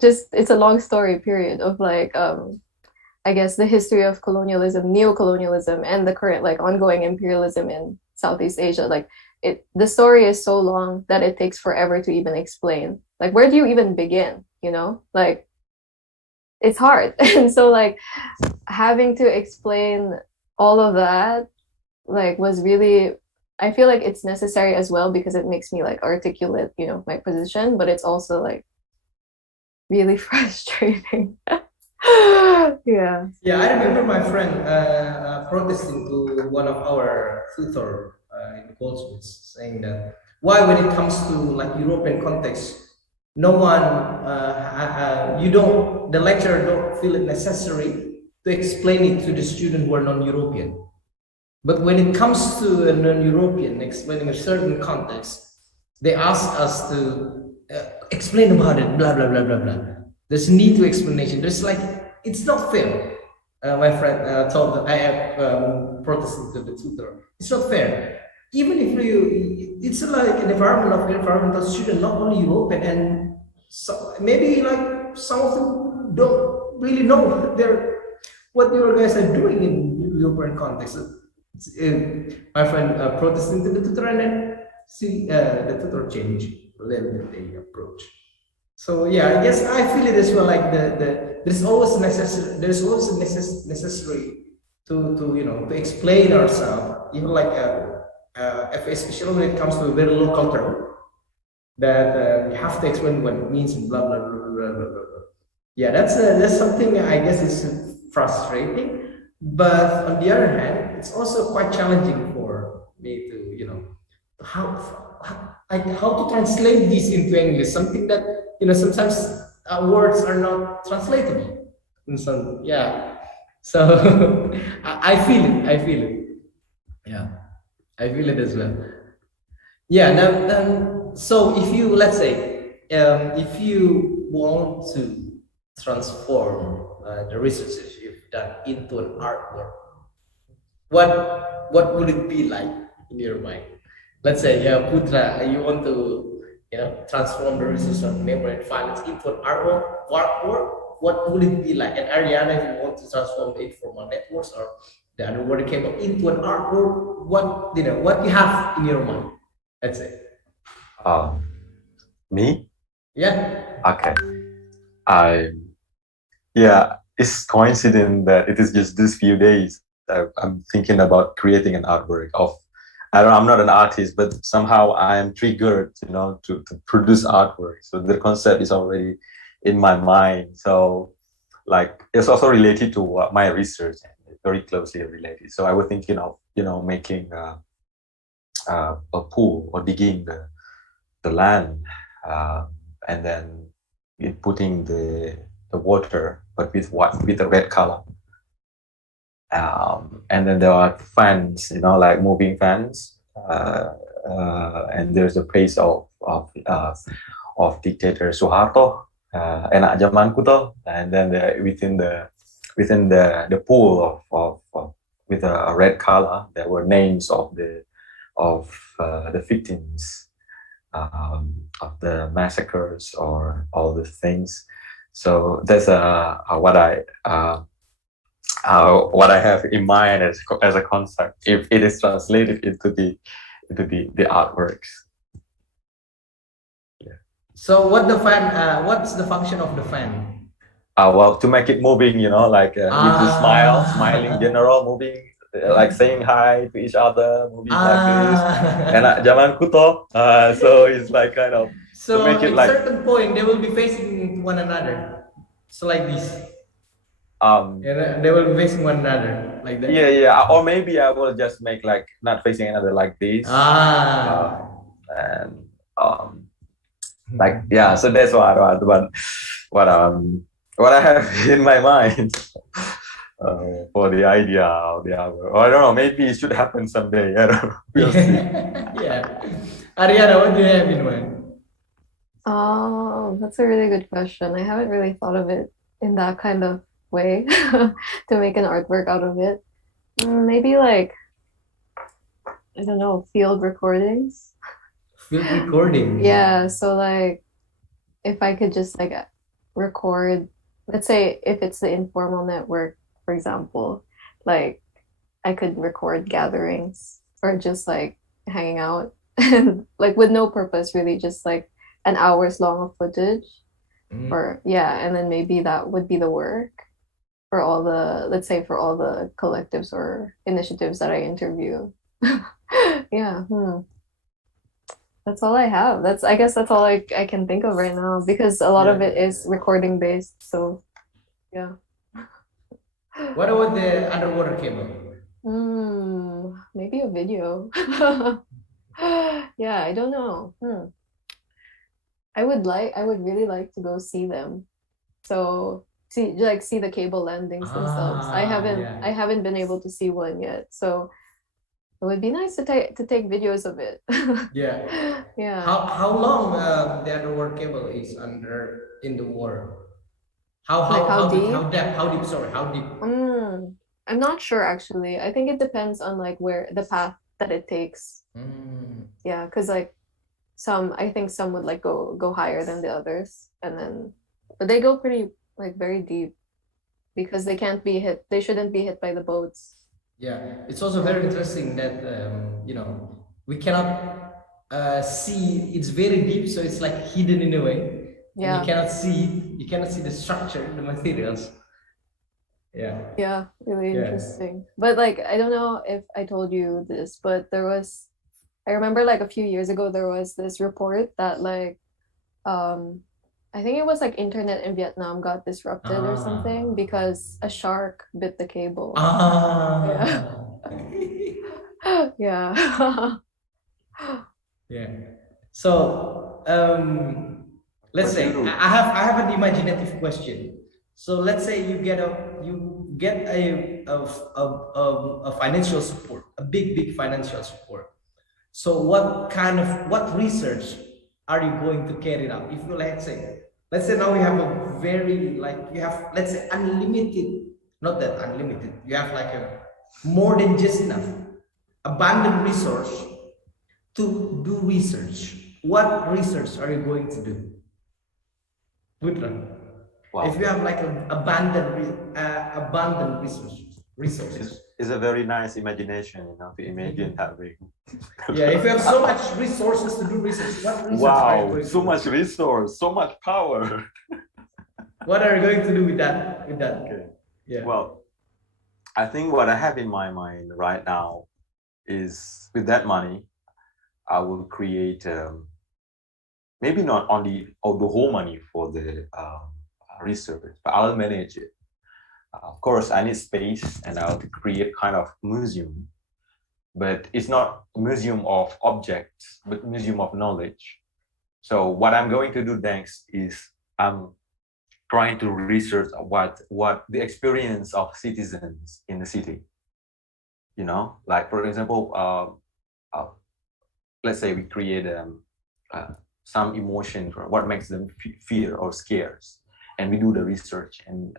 just it's a long story period of like I guess the history of colonialism, neo-colonialism, and the current like ongoing imperialism in Southeast Asia. Like the story is so long that it takes forever to even explain. Like where do you even begin? Like it's hard. And so like having to explain all of that like was really I feel like it's necessary as well because it makes me like articulate, you know, my position, but it's also like really frustrating. Yeah. Yeah, I remember my friend protesting to one of our tutor in Goldsmiths, saying that why, when it comes to like European context, no one, you don't, the lecturer don't feel it necessary to explain it to the student who are non-European. But when it comes to a non-European explaining a certain context, they ask us to explain about it, blah blah blah blah blah. There's need to explanation. There's like, it's not fair. My friend told that I have protested to the tutor. It's not fair. Even if you, it's like an environment of environmental student, not only European, and so maybe like some of them don't really know their what you guys are doing in European context. My friend protesting to the tutor, and then see the tutor change a little bit the approach. So yeah, I guess I feel it as well. Like there's always necessary. There's always necessary to you know to explain ourselves, even like especially when it comes to a very local term that you have to explain what it means and blah blah blah blah blah blah. Blah. Yeah, that's something I guess is frustrating. But on the other hand, it's also quite challenging for me to you know how to translate this into English. Something that you know sometimes words are not translatable. And so yeah, so I feel it. I feel it. Yeah, I feel it as well. Yeah. Now, so if you let's say if you want to transform the research you've done into an artwork, what would it be like in your mind? Let's say, yeah, Putra, you want to you know transform the research on memory and finance into an artwork. What would it be like? And Ariana, if you want to transform the informal networks or the other word came up into an artwork, what you know, what you have in your mind? That's it. Me? Yeah. Okay. I Yeah, it's coincident that it is just these few days I'm thinking about creating an artwork of. I'm not an artist, but somehow I am triggered, you know, to produce artwork. So the concept is already in my mind. So, like, it's also related to my research, very closely related. So I was thinking of, you know, making a pool or digging the land, and then putting the water, but with a red color. And then there are fans, you know, like moving fans, and there's a place of dictator Suharto, enak zamanku toh, and then within the pool of with a red color, there were names of the victims of the massacres or all the things. So that's what I have in mind as a concept, if it is translated into the artworks. Yeah. So what's the function of the fan? Well, to make it moving, you know, like with the smiling general, moving, like saying hi to each other, moving like this. And zaman kuto, so it's like kind of so to make it at like certain point they will be facing one another. So like this. Yeah, they will be facing one another like that. Yeah, or maybe I will just make like not facing another like this. And like yeah, so that's what I have in my mind for the idea of the hour. Or I don't know, maybe it should happen someday. I don't know. We'll see. Yeah. Ariana, what do you have in mind? Oh, that's a really good question. I haven't really thought of it in that kind of way to make an artwork out of it. Maybe like, I don't know, field recordings. Field recording. Yeah, so like if I could just like record, let's say if it's the informal network, for example, like I could record gatherings or just like hanging out and like with no purpose really, just like an hour's long of footage. Or yeah, and then maybe that would be the work for all the, let's say for all the collectives or initiatives that I interview. Yeah. That's all I have. I guess that's all I can think of right now because a lot of it is recording based. So yeah. What about the underwater cable? Maybe a video. Yeah, I don't know. I would really like to go see them. So see the cable landings themselves. I Yeah. haven't been able to see one yet. So it would be nice to take videos of it. Yeah. Yeah. How long the underwater cable is under in the water? Like how deep? How deep? Sorry, how deep? I'm not sure actually. I think it depends on like where the path that it takes. Yeah, because like I think some would like go higher than the others, and then but they go pretty like very deep because they can't be hit. They shouldn't be hit by the boats. Yeah, it's also very interesting that we cannot see. It's very deep, so it's like hidden in a way, and you Yeah. cannot see it. You cannot see the structure, the materials. Yeah. Yeah, really Yeah. interesting. But like I don't know if I told you this, but I remember like a few years ago there was this report that like um I think it was like internet in Vietnam got disrupted or something because a shark bit the cable. Yeah. Yeah. Yeah. So let's But say you, I have an imaginative question. So let's say you get a financial support, a big financial support. So what research are you going to carry out? If you let's say now we have a very like you have let's say unlimited, not that unlimited, you have like a more than just enough abundant resource to do research. What research are you going to do? Putra, wow, if you have like an abundant resources. it's a very nice imagination, to imagine having. Yeah, if you have so much resources to do research, what research are you Wow, going to so do? much resource, so much power. What are you going to do with that? Okay. Yeah. Well, I think what I have in my mind right now is with that money, I will create maybe not only all the whole money for the research, but I'll manage it. Of course, I need space and I'll create kind of museum, but it's not a museum of objects, but museum of knowledge. So what I'm going to do next is I'm trying to research what the experience of citizens in the city. Like for example, let's say we create some emotion for what makes them fear or scares, and we do the research and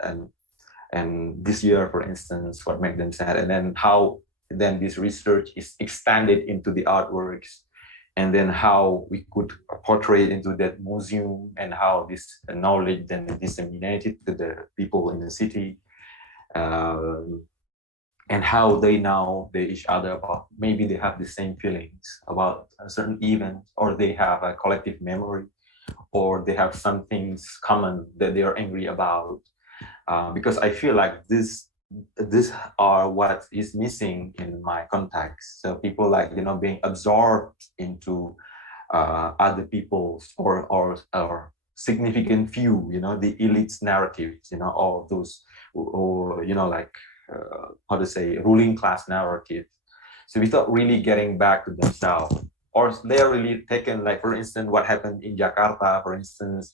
this year, for instance, what makes them sad, and then how then this research is extended into the artworks, and then how we could portray it into that museum, and how this knowledge then is disseminated to the people in the city, and how they know each other about maybe they have the same feelings about a certain event, or they have a collective memory, or they have some things common that they are angry about. Because I feel like this are what is missing in my context. So people like being absorbed into other people's or significant few, the elite's narratives, all those, or like how to say, ruling class narrative. So without really getting back to themselves, or they're really taken, like for instance, what happened in Jakarta, for instance,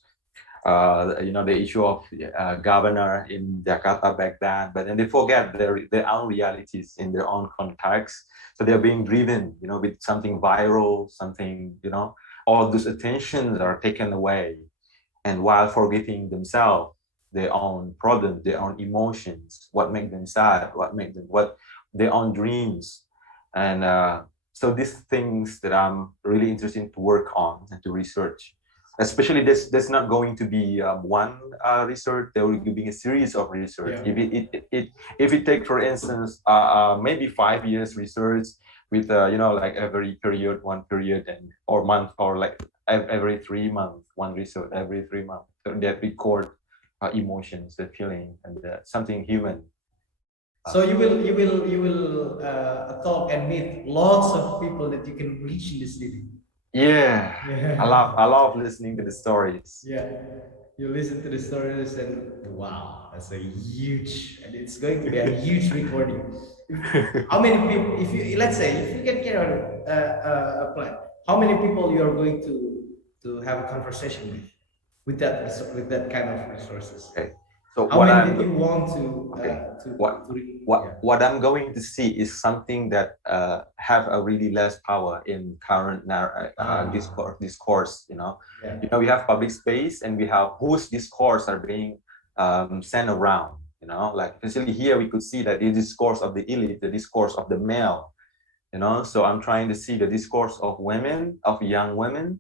the issue of governor in Jakarta back then, but then they forget their own realities in their own context. So they're being driven, with something viral, something, all those attentions are taken away, and while forgetting themselves, their own problems, their own emotions, what make them sad, what their own dreams, and so these things that I'm really interested to work on and to research. Especially there's not going to be one research. There will be a series of research. Yeah. If it take, for instance, maybe 5 years research with like every period, one period, and or month, or like every 3 months, one research every 3 months, so that record emotions, the feeling, and something human. So you will talk and meet lots of people that you can reach in the city. Yeah, I love listening to the stories. Yeah, you listen to the stories and wow, that's a huge, and it's going to be a huge recording. How many people? If you let's say if you can get a plan, how many people you are going to have a conversation with that kind of resources? Okay. So how many did you want to what I'm going to see is something that have a really less power in current discourse. You know, we have public space and we have whose discourse are being sent around. You know, like especially here we could see that the discourse of the elite, the discourse of the male. You know, so I'm trying to see the discourse of women, of young women,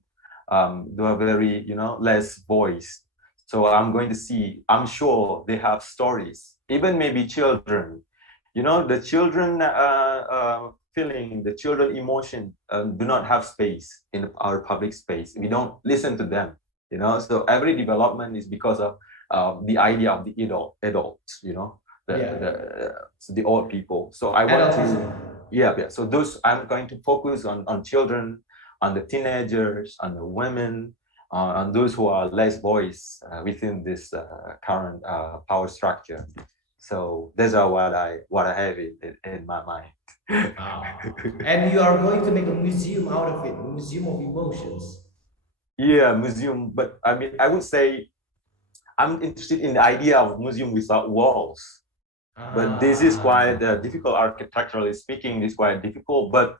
they are very less voiced. So I'm going to see, I'm sure they have stories, even maybe children, the children feeling, the children emotion do not have space in our public space. We don't listen to them, so every development is because of the idea of the adults, the old people. So I want to, so those, I'm going to focus on children, on the teenagers, on the women, on those who are less voiced within this current power structure. So those are what I have in my mind. Wow. And you are going to make a museum out of it, a museum of emotions. Yeah, museum. But I mean, I would say I'm interested in the idea of museum without walls. But this is quite difficult architecturally speaking. It's quite difficult. But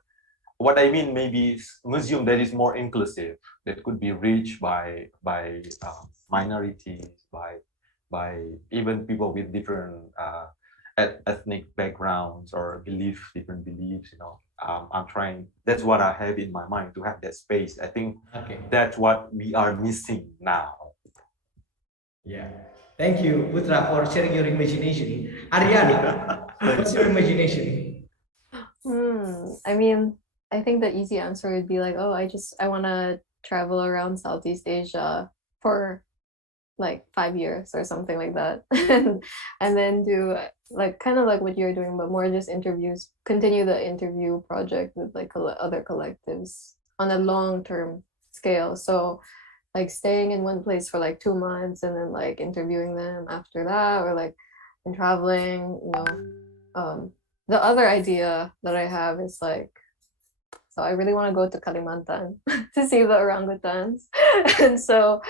what I mean maybe is museum that is more inclusive, that could be reached by minorities, by even people with different ethnic backgrounds or different beliefs. I'm trying. That's what I have in my mind, to have that space. I think that's what we are missing now. Yeah. Thank you, Putra, for sharing your imagination. Arianna, what's your imagination? I mean, I think the easy answer would be like, oh, I want to travel around Southeast Asia for like 5 years or something like that. and then do like kind of like what you're doing, but more just interviews, continue the interview project with like other collectives on a long-term scale. So like staying in one place for like 2 months and then like interviewing them after that, or like and traveling, the other idea that I have is like, so I really want to go to Kalimantan to see the orangutans. And so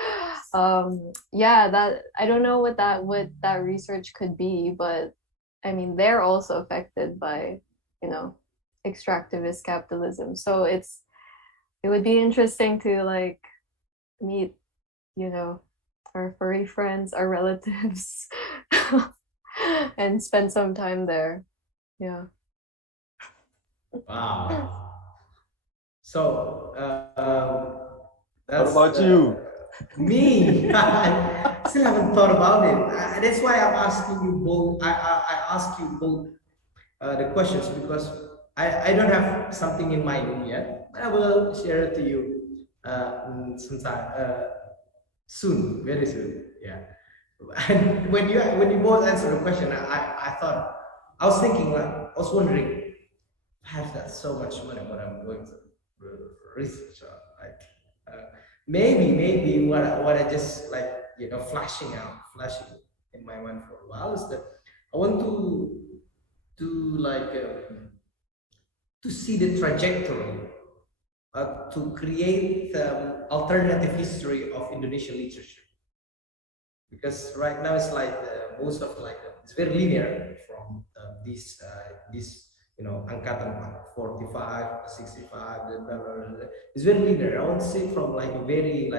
that I don't know what that research could be, but I mean they're also affected by, extractivist capitalism. So it would be interesting to like meet, our furry friends, our relatives, and spend some time there. Yeah. Wow. So, what about you? Me, I still haven't thought about it. That's why I'm asking you both. I ask you both the questions, because I don't have something in mind yet. I will share it to you sometime soon, very soon. Yeah. And when you both answer the question, I thought, I was thinking, like, I was wondering, I have got so much money, what I'm going to research on, like. Maybe what I just like flashing in my mind for a while is that I want to see the trajectory to create alternative history of Indonesian literature, because right now it's like most of it's very linear from this angkatan 45, 65, blah, blah, blah. It's very linear. I want to say from like a very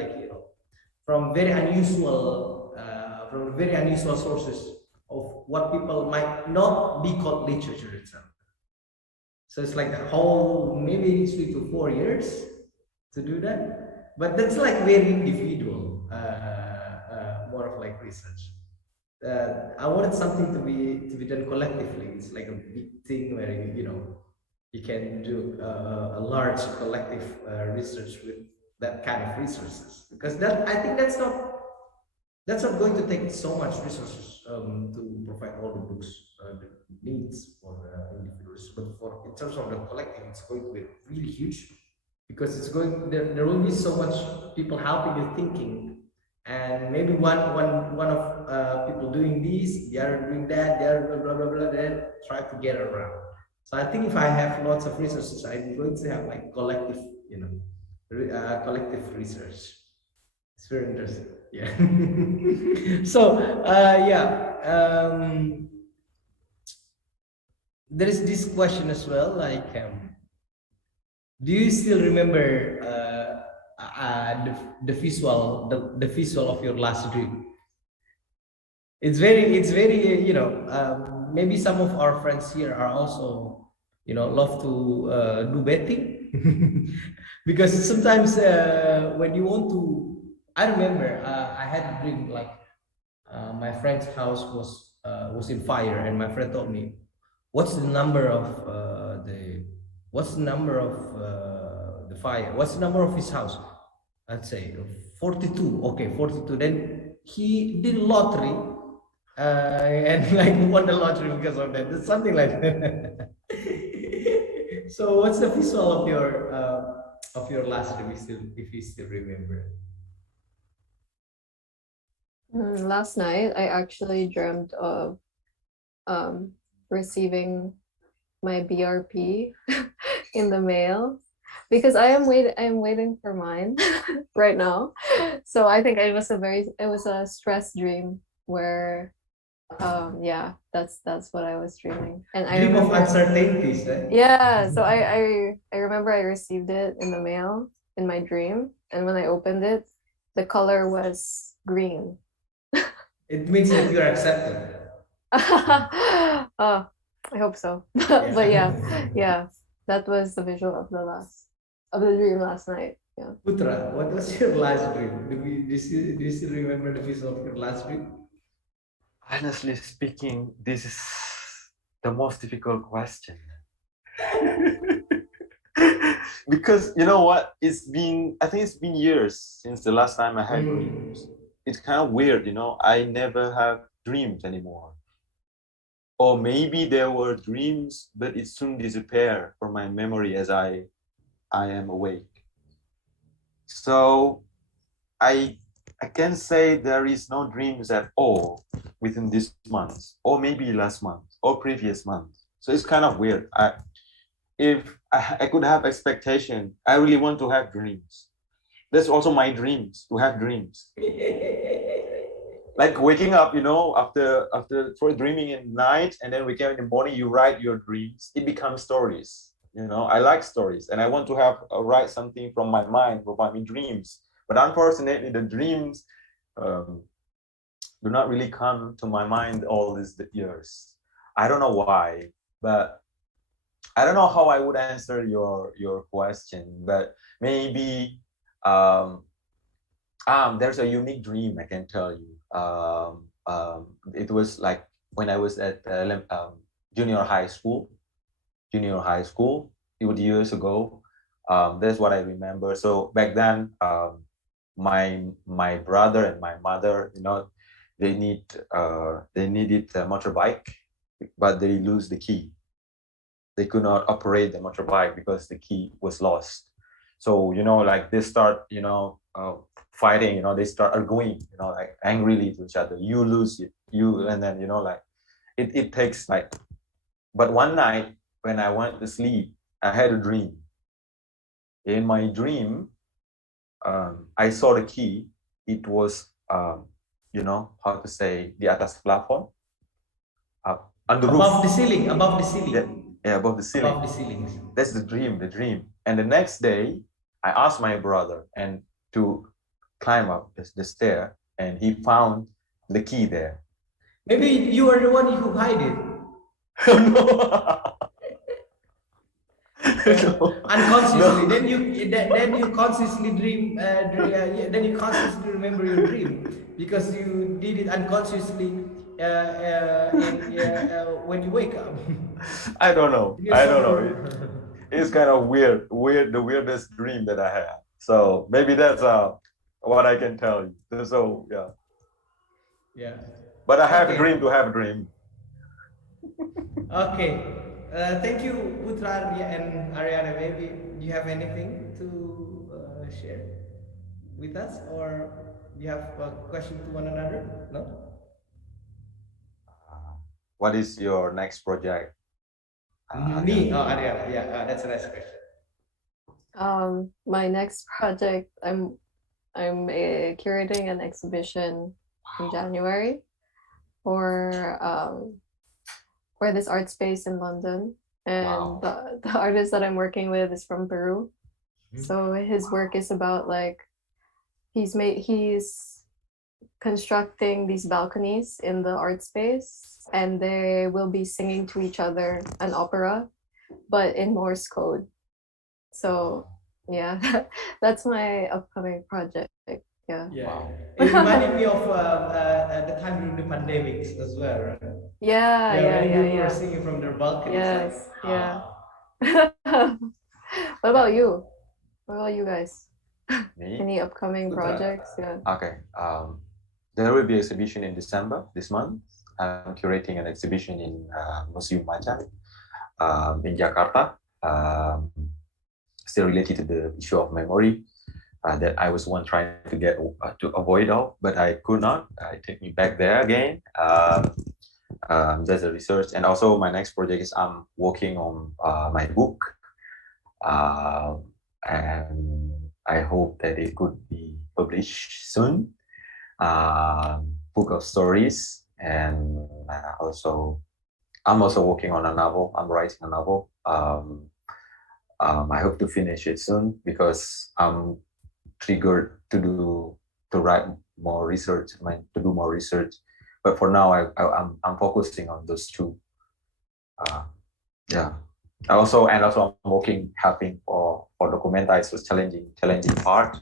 from very unusual sources of what people might not be called literature itself. So it's like a whole maybe 3 to 4 years to do that, but that's like very individual, more of like research. I wanted something to be done collectively. It's like a big thing where you can do a large collective research with that kind of resources, because that I think that's not going to take so much resources to provide all the books, needs for individuals, but for in terms of the collective, it's going to be really huge because it's going there will be so much people helping you thinking, and maybe one of people doing this, the other doing that, the other blah blah blah, then try to get around. So I think if I have lots of resources, I'm going to have like collective, collective research. It's very interesting. Yeah. So there is this question as well, like, do you still remember the visual, the visual of your last dream? It's very maybe some of our friends here are also love to do betting because sometimes when you want to, I remember I had a dream like my friend's house was in fire, and my friend told me, what's the number of the fire, what's the number of his house? I'd say 42. Okay, 42. Then he did lottery and like won the lottery because of that. It's something like that. So what's the visual of your last dream, if you still remember? Last night, I actually dreamt of receiving my BRP in the mail because I'm waiting for mine right now. So I think it was a stress dream where that's what I was dreaming. And I Dream of remember, uncertainties, right? yeah, so I remember I received it in the mail in my dream, and when I opened it, the color was green. It means that you're accepted. Oh, I hope so. But yeah, that was the visual of the dream last night. Yeah. Putra, what was your last dream? Do you still remember the visual of your last dream? Honestly speaking, this is the most difficult question. Because you know what? I think it's been years since the last time I had dreams. It's kind of weird, I never have dreams anymore. Or maybe there were dreams, but it soon disappeared from my memory as I am awake. So I can say there is no dreams at all within this month, or maybe last month, or previous month. So it's kind of weird. If I could have expectation, I really want to have dreams. That's also my dreams, to have dreams. Like waking up, after dreaming at night, and then waking up in the morning, you write your dreams. It becomes stories. I like stories, and I want to write something from my mind, from my dreams. But unfortunately, the dreams do not really come to my mind all these years. I don't know why, but I don't know how I would answer your question. But maybe there's a unique dream I can tell you. It was like when I was at junior high school. It was years ago. That's what I remember. So back then, my brother and my mother, they needed a motorbike, but they lose the key. They could not operate the motorbike because the key was lost. So like they start fighting. They start arguing. Like angrily to each other. You lose it, and then like it takes like. But one night when I went to sleep, I had a dream. In my dream, I saw the key. It was, how to say, di atas plafon, on the roof. Above the ceiling. Above the ceiling. Yeah, above the ceiling. Above the ceilings. That's the dream. And the next day, I asked my brother to climb up the stair, and he found the key there. Maybe you are the one who hide it. No. Unconsciously. No. Then you consciously dream. Then you consciously remember your dream because you did it unconsciously when you wake up. I don't know. It's kind of weird. The weirdest dream that I had. So maybe that's what I can tell you. So yeah. Yeah. But I have a dream to have a dream. Okay. Thank you, Putra and Ariana. Maybe you have anything to share with us, or you have a question to one another? No. What is your next project? Me? Oh, Ariana. Yeah, that's a nice question. My next project, I'm curating an exhibition in January for this art space in London, and the artist that I'm working with is from Peru. So his work is about like he's constructing these balconies in the art space, and they will be singing to each other an opera, but in Morse code. So yeah, that's my upcoming project. Yeah. Yeah. It reminded me of the time during the pandemics as well, right? Yeah, Many people were yeah. singing from their balconies. Yes, like, yeah. What about you? What about you guys? Me? Any upcoming Putra. projects? Yeah. Okay. There will be an exhibition in December this month. I'm curating an exhibition in Museum Macan in Jakarta. Still related to the issue of memory that I was one trying to get to avoid of, but I could not. It took me back there again. There's a research, and also my next project is I'm working on my book, and I hope that it could be published soon. Book of stories, and I'm also working on a novel. I'm writing a novel. I hope to finish it soon because I'm triggered to write more research, to do more research. But for now, I'm focusing on those two. Yeah. Also I'm working, helping for documentize was challenging part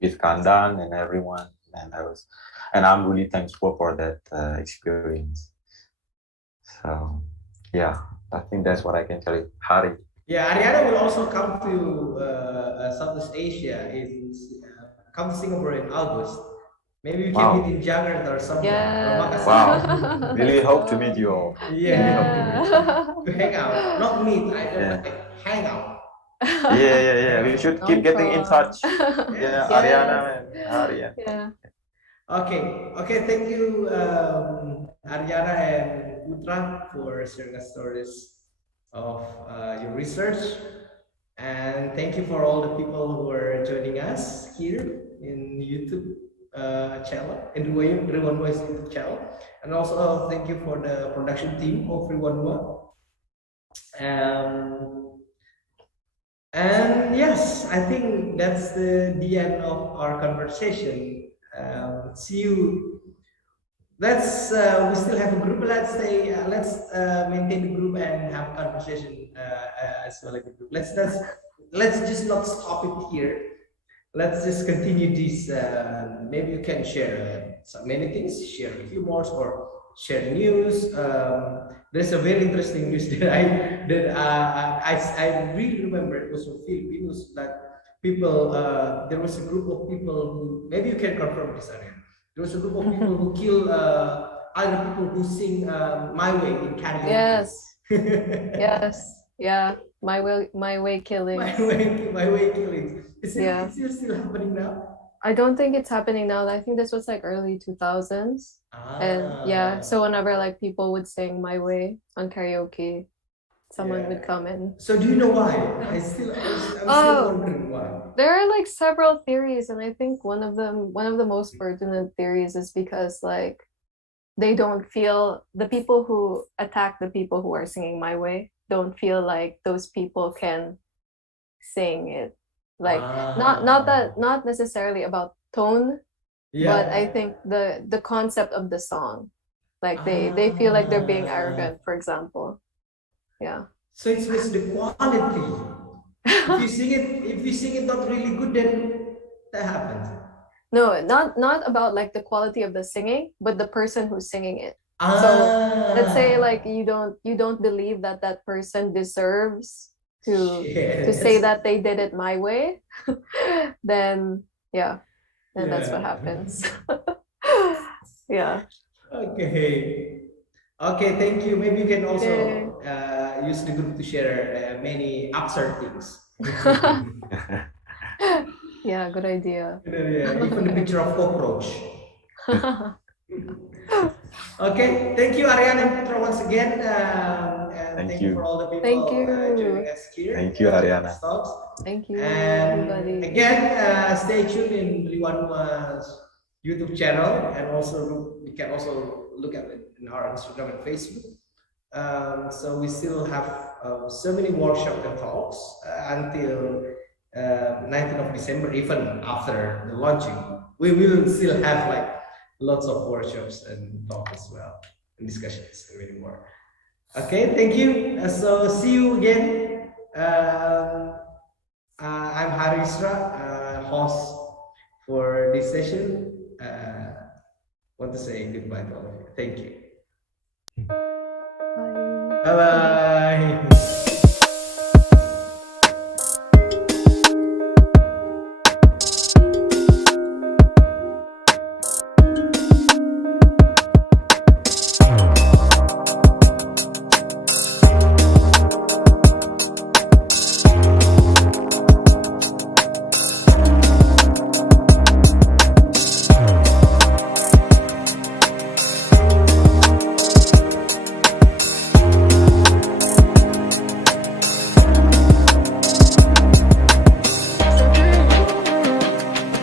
with Kandan and everyone, and I'm really thankful for that experience. So yeah, I think that's what I can tell you, Hari. Yeah, Ariana will also come to Southeast Asia. Come to Singapore in August. Maybe we can meet in Jakarta or somewhere. Yeah. Or Makassar. Wow. Really hope to meet you all. Yeah. To hang out, not meet. I don't like hang out. Yeah. We should keep getting in touch. Yeah, Ariana and Hari. Yeah. Okay. Thank you, Ariana and Putra, for sharing the stories of your research, and thank you for all the people who are joining us here in YouTube channel, in Riwanua's YouTube channel, and also thank you for the production team of Riwanua. And yes, I think that's the end of our conversation. See you. Let's we still have a group. Let's maintain the group and have a conversation as well as the group. Let's just not stop it here. Let's just continue this. Maybe you can share so many things, share humors or share news. There's a very interesting news that I really remember. It was from Filipinos that people. There was a group of people who, maybe you can confirm this, area. There was a group of people who kill other people who sing "My Way" in karaoke. Yes. Yes. Yeah. My way killings. My way killings. Is it still happening now? I don't think it's happening now. I think this was like early 2000s. And yeah, so whenever like people would sing My Way on karaoke, someone would come in. So do you know why? I'm still wondering why. There are like several theories, and I think one of the most pertinent theories is because like they don't feel, the people who attack the people who are singing My Way don't feel like those people can sing it. Like not necessarily about tone, but I think the concept of the song, like they feel like they're being arrogant, for example. Yeah. So it's with the quality. If you sing it not really good, then that happens. No, not about like the quality of the singing, but the person who's singing it. So let's say like you don't believe that person deserves to say that they did it my way, then that's what happens. Yeah. Okay. Okay, thank you. Maybe you can also Okay. use the group to share many absurd things. Yeah, good idea. Yeah, even the picture of cockroach. Okay, thank you, Arianna and Putra, once again. And thank you for all the people Thank you. joining us here. Thank you, Arianna. Thank you, And everybody. again, stay tuned in Riwanua's YouTube channel, and also you can also look at it in our Instagram and Facebook. So we still have so many workshops and talks until 19th of December, even after the launching. We will still have like lots of workshops and talk as well, and discussions and many more. Okay, thank you. So see you again. I'm Isra, host for this session. Want to say goodbye to all of you. Thank you. Bye. Bye bye.